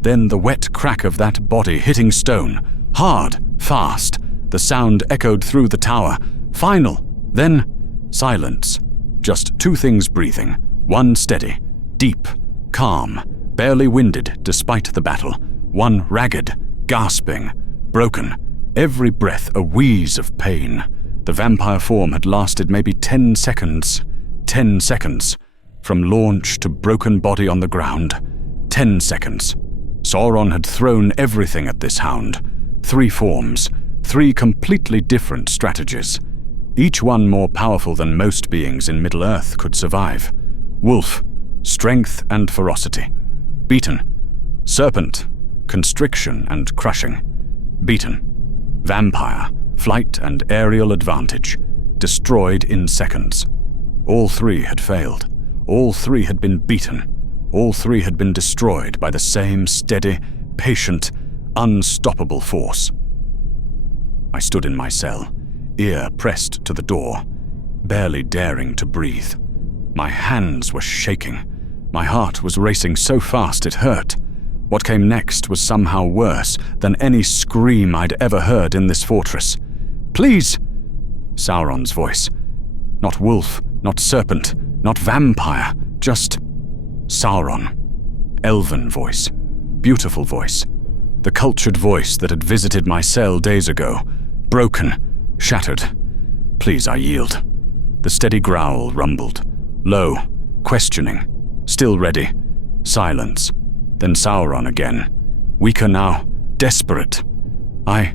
Then the wet crack of that body hitting stone. Hard. Fast. The sound echoed through the tower. Final. Then silence. Just two things breathing. One steady. Deep. Calm. Barely winded despite the battle. One ragged. Gasping. Broken. Every breath a wheeze of pain. The vampire form had lasted maybe 10 seconds. 10 seconds. From launch to broken body on the ground. 10 seconds. Sauron had thrown everything at this hound. 3 forms. 3 completely different strategies. Each one more powerful than most beings in Middle-earth could survive. Wolf. Strength and ferocity. Beaten. Serpent. Constriction and crushing. Beaten. Vampire. Flight and aerial advantage. Destroyed in seconds. All 3 had failed. All three had been beaten. All three had been destroyed by the same steady, patient, unstoppable force. I stood in my cell, ear pressed to the door, barely daring to breathe. My hands were shaking. My heart was racing so fast it hurt. What came next was somehow worse than any scream I'd ever heard in this fortress. "Please!" Sauron's voice. Not wolf, not serpent, not vampire, just Sauron. Elven voice. Beautiful voice. The cultured voice that had visited my cell days ago. Broken, shattered. "Please, I yield." The steady growl rumbled. Low, questioning. Still ready. Silence. Then Sauron again. Weaker now. Desperate. I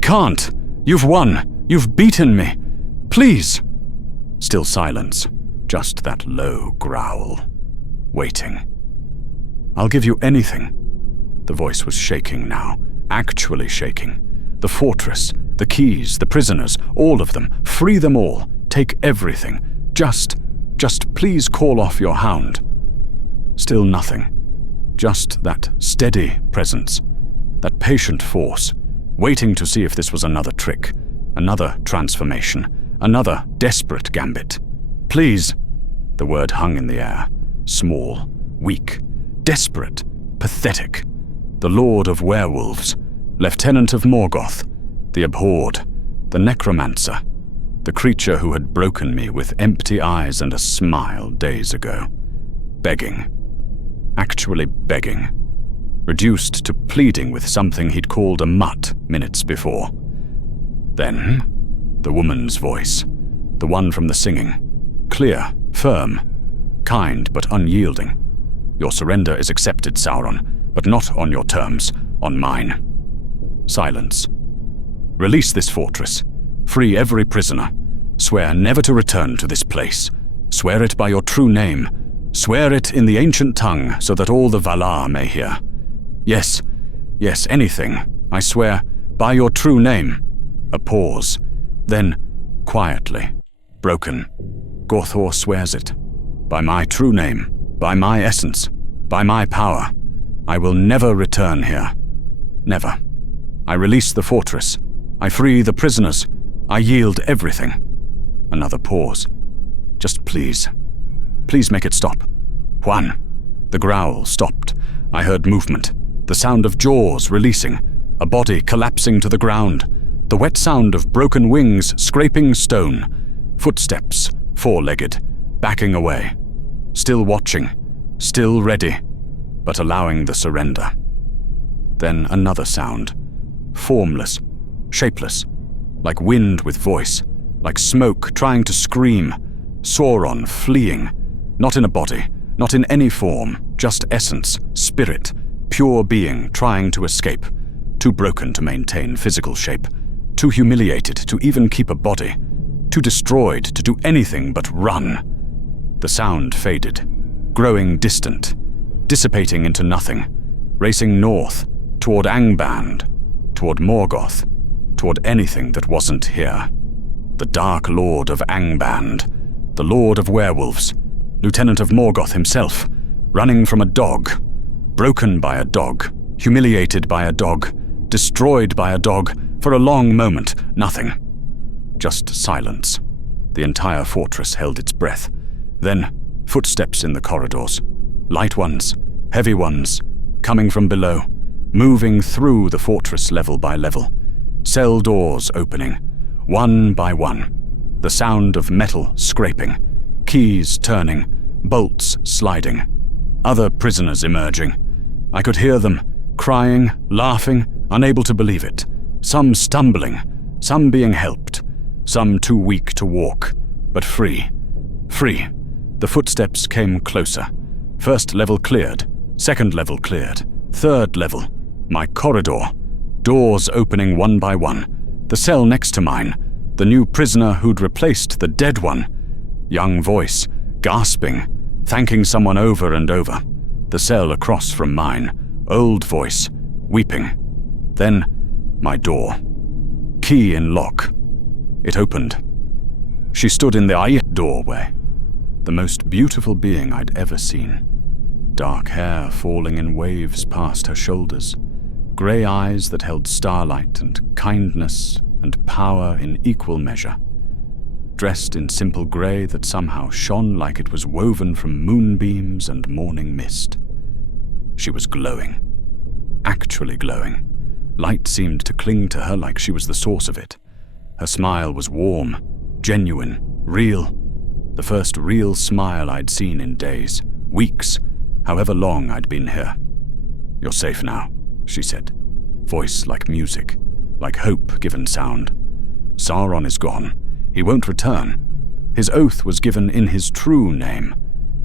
can't. You've won. You've beaten me. Please. Still silence. Just that low growl. Waiting. "I'll give you anything." The voice was shaking now. Actually shaking. The fortress, the keys, the prisoners, all of them. Free them all. Take everything. Just please call off your hound. Still nothing. Just that steady presence. That patient force. Waiting to see if this was another trick. Another transformation. Another desperate gambit. "Please." The word hung in the air. Small. Weak. Desperate. Pathetic. The Lord of Werewolves. Lieutenant of Morgoth. The abhorred. The necromancer. The creature who had broken me with empty eyes and a smile days ago. Begging. Actually begging. Reduced to pleading with something he'd called a mutt minutes before. Then, the woman's voice. The one from the singing. Clear, firm, kind but unyielding. "Your surrender is accepted, Sauron, but not on your terms, on mine." Silence. "Release this fortress. Free every prisoner. Swear never to return to this place. Swear it by your true name. Swear it in the ancient tongue so that all the Valar may hear. Yes, anything. I swear, by your true name." A pause. Then, quietly, broken. "Gorthor swears it. By my true name, by my essence, by my power. I will never return here. Never. I release the fortress. I free the prisoners. I yield everything." Another pause. "Just please. Please make it stop. Huan." The growl stopped. I heard movement. The sound of jaws releasing. A body collapsing to the ground. The wet sound of broken wings scraping stone. Footsteps, four-legged, backing away. Still watching. Still ready. But allowing the surrender. Then another sound. Formless. Shapeless. Like wind with voice. Like smoke trying to scream. Sauron fleeing. Not in a body. Not in any form. Just essence. Spirit. Pure being trying to escape. Too broken to maintain physical shape. Too humiliated to even keep a body. Too destroyed to do anything but run. The sound faded. Growing distant. Dissipating into nothing. Racing north. Toward And. Toward Morgoth. Toward anything that wasn't here. The Dark Lord of And. The Lord of Werewolves. Lieutenant of Morgoth himself. Running from a dog. Broken by a dog. Humiliated by a dog. Destroyed by a dog. For a long moment, nothing. Just silence. The entire fortress held its breath. Then, footsteps in the corridors. Light ones, heavy ones, coming from below, moving through the fortress level by level. Cell doors opening, one by one. The sound of metal scraping, keys turning, bolts sliding. Other prisoners emerging. I could hear them, crying, laughing, unable to believe it. Some stumbling, some being helped, some too weak to walk, but free. Free. The footsteps came closer. First level cleared, second level cleared, third level. My corridor. Doors opening one by one. The cell next to mine. The new prisoner who'd replaced the dead one. Young voice, gasping, thanking someone over and over. The cell across from mine. Old voice, weeping. Then, my door. Key in lock. It opened. She stood in the doorway. the most beautiful being I'd ever seen. Dark hair falling in waves past her shoulders, grey eyes that held starlight and kindness and power in equal measure. Dressed in simple grey that somehow shone like it was woven from moonbeams and morning mist. She was glowing. Actually glowing. Light seemed to cling to her like she was the source of it. Her smile was warm, genuine, real. The first real smile I'd seen in days, weeks, however long I'd been here. "You're safe now," she said. Voice like music, like hope given sound. "Sauron is gone. He won't return. His oath was given in his true name.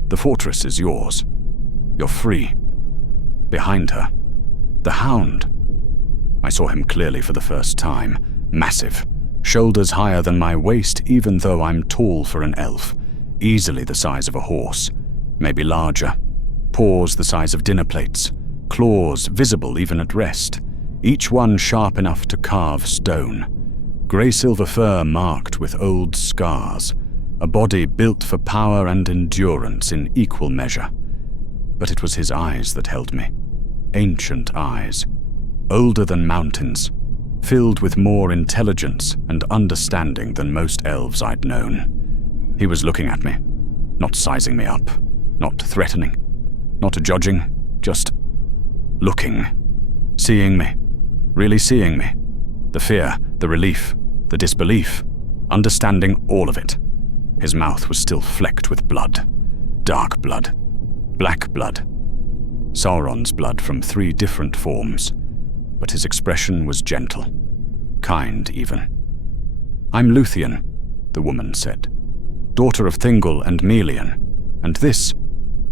The fortress is yours. You're free." Behind her, the Hound. I saw him clearly for the first time. Massive, shoulders higher than my waist even though I'm tall for an elf. Easily the size of a horse, maybe larger. Paws the size of dinner plates. Claws visible even at rest. Each one sharp enough to carve stone. Grey-silver fur marked with old scars. A body built for power and endurance in equal measure. But it was his eyes that held me. Ancient eyes. Older than mountains. Filled with more intelligence and understanding than most elves I'd known. He was looking at me. Not sizing me up. Not threatening. Not judging. Just looking. Seeing me. Really seeing me. The fear, the relief, the disbelief. Understanding all of it. His mouth was still flecked with blood. Dark blood. Black blood. Sauron's blood from 3 different forms. But his expression was gentle. Kind, even. "I'm Luthien," the woman said. "Daughter of Thingol and Melian. And this..."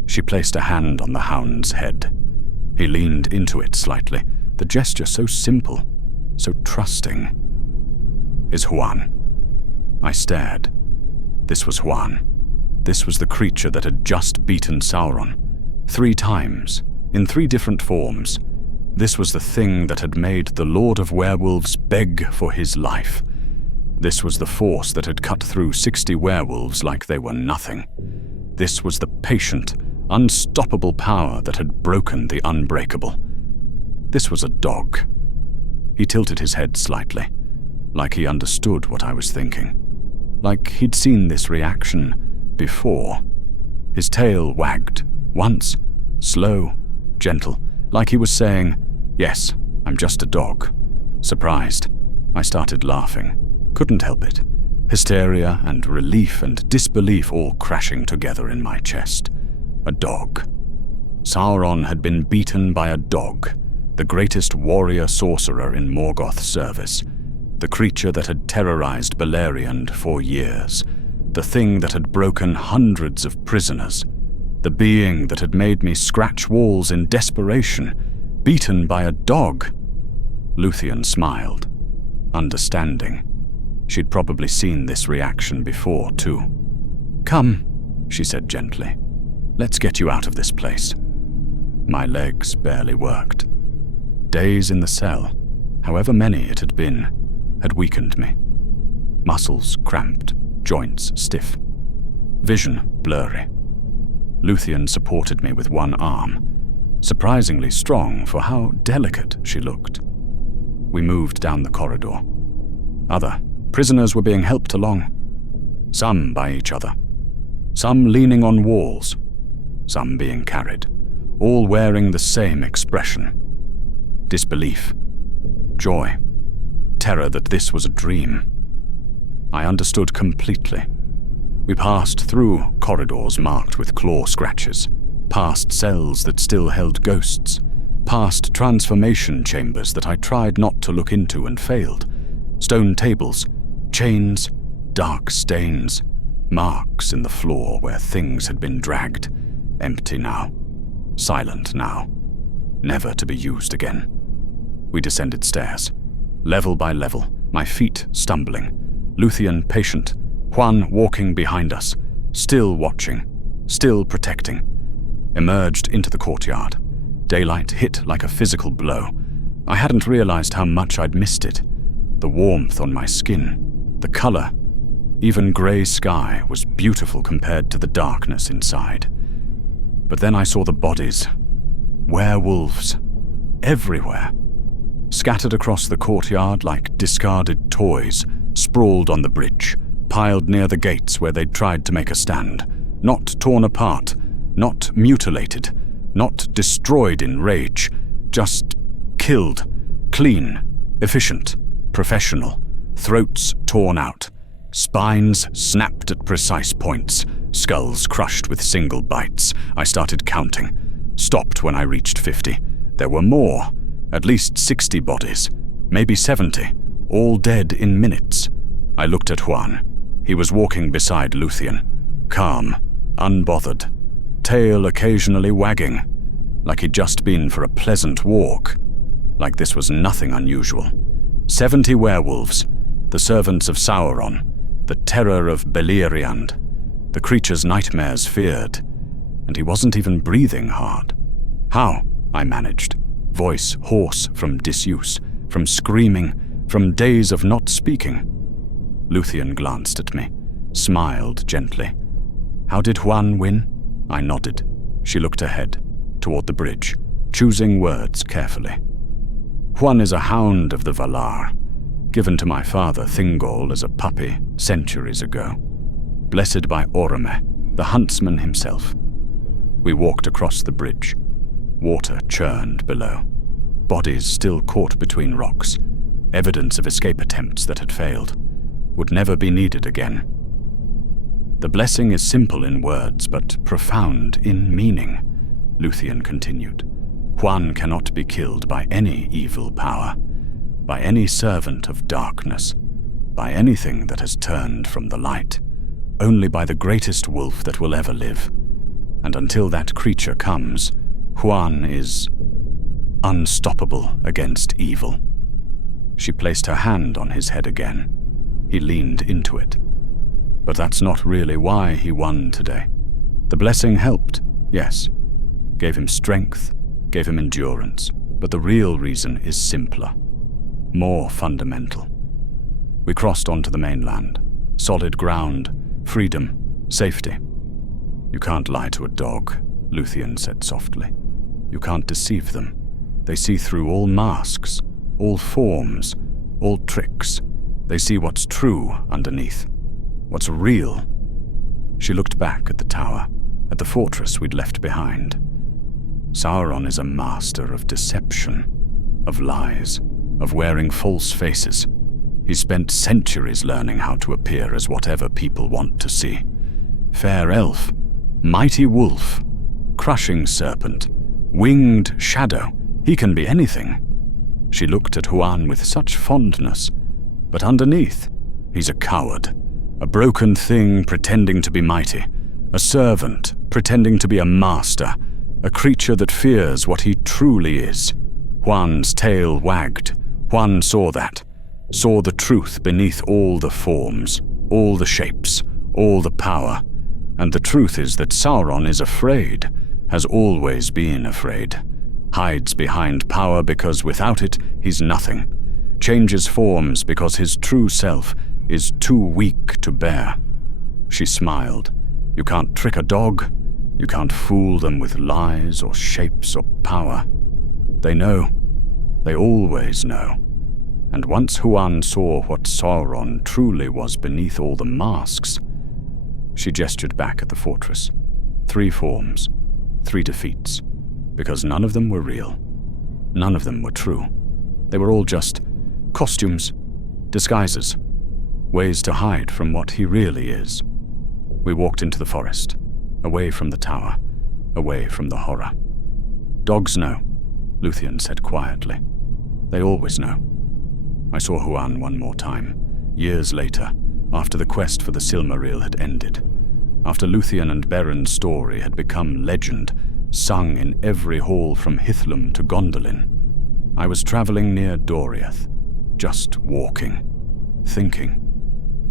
She placed a hand on the Hound's head. He leaned into it slightly, the gesture so simple, so trusting. "Is Huan." I stared. This was Huan. This was the creature that had just beaten Sauron. 3 times, in 3 different forms. This was the thing that had made the Lord of Werewolves beg for his life. This was the force that had cut through 60 werewolves like they were nothing. This was the patient, unstoppable power that had broken the unbreakable. This was a dog. He tilted his head slightly, like he understood what I was thinking. Like he'd seen this reaction before. His tail wagged, once, slow, gentle, like he was saying, "Yes, I'm just a dog." Surprised, I started laughing. Couldn't help it. Hysteria and relief and disbelief all crashing together in my chest. A dog. Sauron had been beaten by a dog, the greatest warrior-sorcerer in Morgoth's service, the creature that had terrorized Beleriand for years, the thing that had broken hundreds of prisoners, the being that had made me scratch walls in desperation, beaten by a dog. Luthien smiled, understanding. She'd probably seen this reaction before, too. "Come," she said gently. "Let's get you out of this place." My legs barely worked. Days in the cell, however many it had been, had weakened me. Muscles cramped, joints stiff. Vision blurry. Luthien supported me with one arm, surprisingly strong for how delicate she looked. We moved down the corridor. Other prisoners were being helped along, some by each other, some leaning on walls, some being carried, all wearing the same expression. Disbelief, joy, terror that this was a dream. I understood completely. We passed through corridors marked with claw scratches, past cells that still held ghosts, past transformation chambers that I tried not to look into and failed, stone tables, chains, dark stains, marks in the floor where things had been dragged, empty now, silent now, never to be used again. We descended stairs, level by level, my feet stumbling, Luthien patient, Huan walking behind us, still watching, still protecting. Emerged into the courtyard. Daylight hit like a physical blow. I hadn't realized how much I'd missed it. The warmth on my skin, the color, even grey sky was beautiful compared to the darkness inside. But then I saw the bodies. Werewolves. Everywhere. Scattered across the courtyard like discarded toys, sprawled on the bridge, piled near the gates where they'd tried to make a stand. Not torn apart, not mutilated, not destroyed in rage, just killed. Clean, efficient, professional, throats torn out, spines snapped at precise points, skulls crushed with single bites. I started counting, stopped when I reached 50. There were more, at least 60 bodies, maybe 70, all dead in minutes. I looked at Huan. He was walking beside Luthien, calm, unbothered, tail occasionally wagging, like he'd just been for a pleasant walk, like this was nothing unusual. 70 werewolves, the servants of Sauron, the terror of Beleriand, the creature's nightmares feared, and he wasn't even breathing hard. How? I managed, voice hoarse from disuse, from screaming, from days of not speaking. Luthien glanced at me, smiled gently. How did Huan win? I nodded. She looked ahead, toward the bridge, choosing words carefully. Huan is a Hound of the Valar, given to my father Thingol as a puppy centuries ago, blessed by Orome, the huntsman himself. We walked across the bridge. Water churned below. Bodies still caught between rocks, evidence of escape attempts that had failed, would never be needed again. The blessing is simple in words, but profound in meaning, Luthien continued. Huan cannot be killed by any evil power, by any servant of darkness, by anything that has turned from the light, only by the greatest wolf that will ever live. And until that creature comes, Huan is unstoppable against evil. She placed her hand on his head again. He leaned into it. But that's not really why he won today. The blessing helped, yes. Gave him strength, gave him endurance. But the real reason is simpler, more fundamental. We crossed onto the mainland. Solid ground, freedom, safety. You can't lie to a dog, Luthien said softly. You can't deceive them. They see through all masks, all forms, all tricks. They see what's true underneath, what's real. She looked back at the tower, at the fortress we'd left behind. Sauron is a master of deception, of lies, of wearing false faces. He spent centuries learning how to appear as whatever people want to see. Fair elf, mighty wolf, crushing serpent, winged shadow. He can be anything. She looked at Huan with such fondness, but underneath, he's a coward, a broken thing pretending to be mighty, a servant pretending to be a master, a creature that fears what he truly is. Huan's tail wagged. Huan saw that, saw the truth beneath all the forms, all the shapes, all the power. And the truth is that Sauron is afraid, has always been afraid, hides behind power because without it he's nothing, changes forms because his true self is too weak to bear. She smiled. You can't trick a dog. You can't fool them with lies or shapes or power. They know. They always know. And once Huan saw what Sauron truly was beneath all the masks, she gestured back at the fortress. 3 forms, 3 defeats, because none of them were real. None of them were true. They were all just costumes, disguises, ways to hide from what he really is. We walked into the forest, away from the tower, away from the horror. Dogs know, Luthien said quietly. They always know. I saw Huan one more time, years later, after the quest for the Silmaril had ended, after Luthien and Beron's story had become legend, sung in every hall from Hithlum to Gondolin. I was traveling near Doriath, just walking, thinking,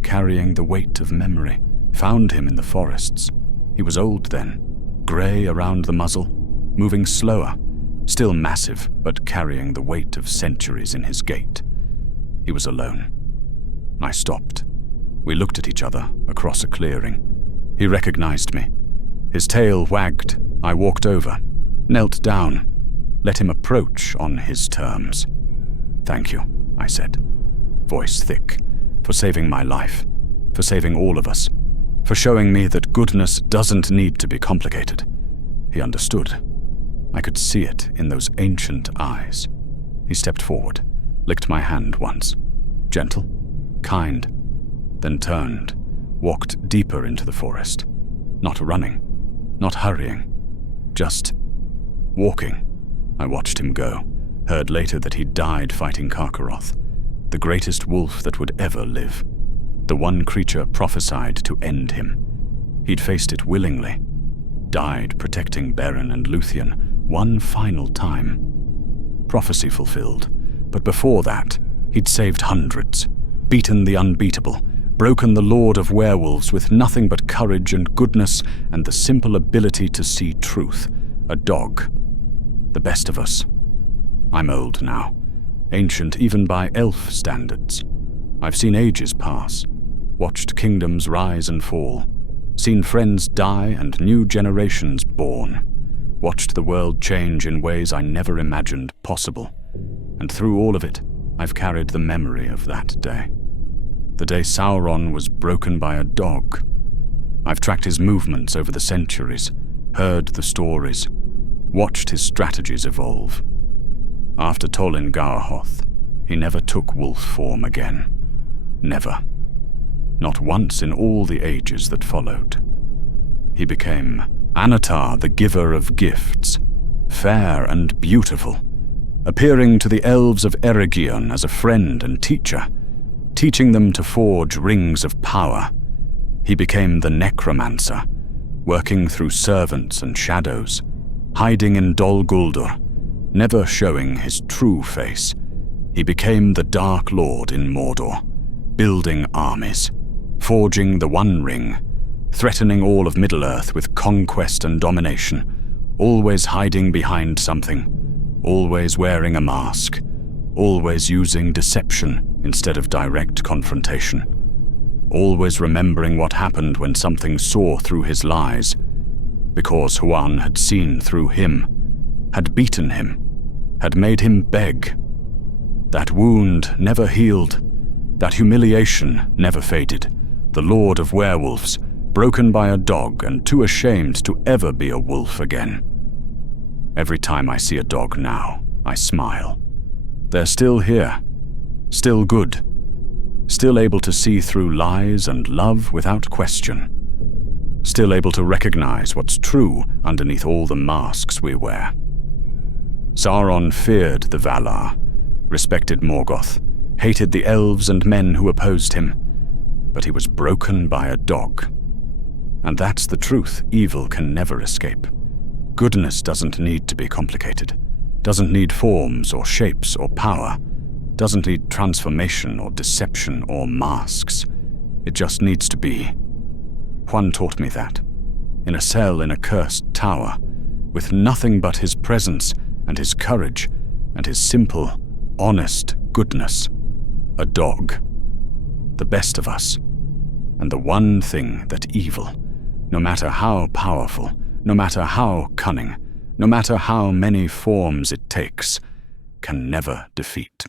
carrying the weight of memory. Found him in the forests. He was old then, grey around the muzzle, moving slower, still massive, but carrying the weight of centuries in his gait. He was alone. I stopped. We looked at each other across a clearing. He recognized me. His tail wagged. I walked over, knelt down, let him approach on his terms. "Thank you," I said, voice thick, for saving my life, for saving all of us, for showing me that goodness doesn't need to be complicated. He understood. I could see it in those ancient eyes. He stepped forward, licked my hand once, gentle, kind, then turned, walked deeper into the forest, not running, not hurrying, just walking. I watched him go, heard later that he died fighting Karkaroth, the greatest wolf that would ever live, the one creature prophesied to end him. He'd faced it willingly, died protecting Beren and Luthien one final time. Prophecy fulfilled, but before that, he'd saved hundreds, beaten the unbeatable, broken the Lord of Werewolves with nothing but courage and goodness and the simple ability to see truth. A dog. The best of us. I'm old now, ancient even by elf standards. I've seen ages pass, watched kingdoms rise and fall, seen friends die and new generations born, watched the world change in ways I never imagined possible. And through all of it, I've carried the memory of that day. The day Sauron was broken by a dog. I've tracked his movements over the centuries, heard the stories, watched his strategies evolve. After Tol-in-Gaurhoth, he never took wolf form again. Never. Not once in all the ages that followed. He became Anatar, the giver of gifts, fair and beautiful, appearing to the elves of Eregion as a friend and teacher, teaching them to forge rings of power. He became the necromancer, working through servants and shadows, hiding in Dol Guldur, never showing his true face. He became the Dark Lord in Mordor, building armies, forging the One Ring, threatening all of Middle-earth with conquest and domination, always hiding behind something, always wearing a mask, always using deception instead of direct confrontation, always remembering what happened when something saw through his lies, because Huan had seen through him, had beaten him, had made him beg. That wound never healed, that humiliation never faded. The Lord of Werewolves, broken by a dog and too ashamed to ever be a wolf again. Every time I see a dog now, I smile. They're still here, still good, still able to see through lies and love without question, still able to recognize what's true underneath all the masks we wear. Sauron feared the Valar, respected Morgoth, hated the elves and men who opposed him, but he was broken by a dog. And that's the truth evil can never escape. Goodness doesn't need to be complicated, doesn't need forms or shapes or power, doesn't need transformation or deception or masks. It just needs to be. Huan taught me that, in a cell in a cursed tower, with nothing but his presence and his courage and his simple, honest goodness. A dog. The best of us. And the one thing that evil, no matter how powerful, no matter how cunning, no matter how many forms it takes, can never defeat.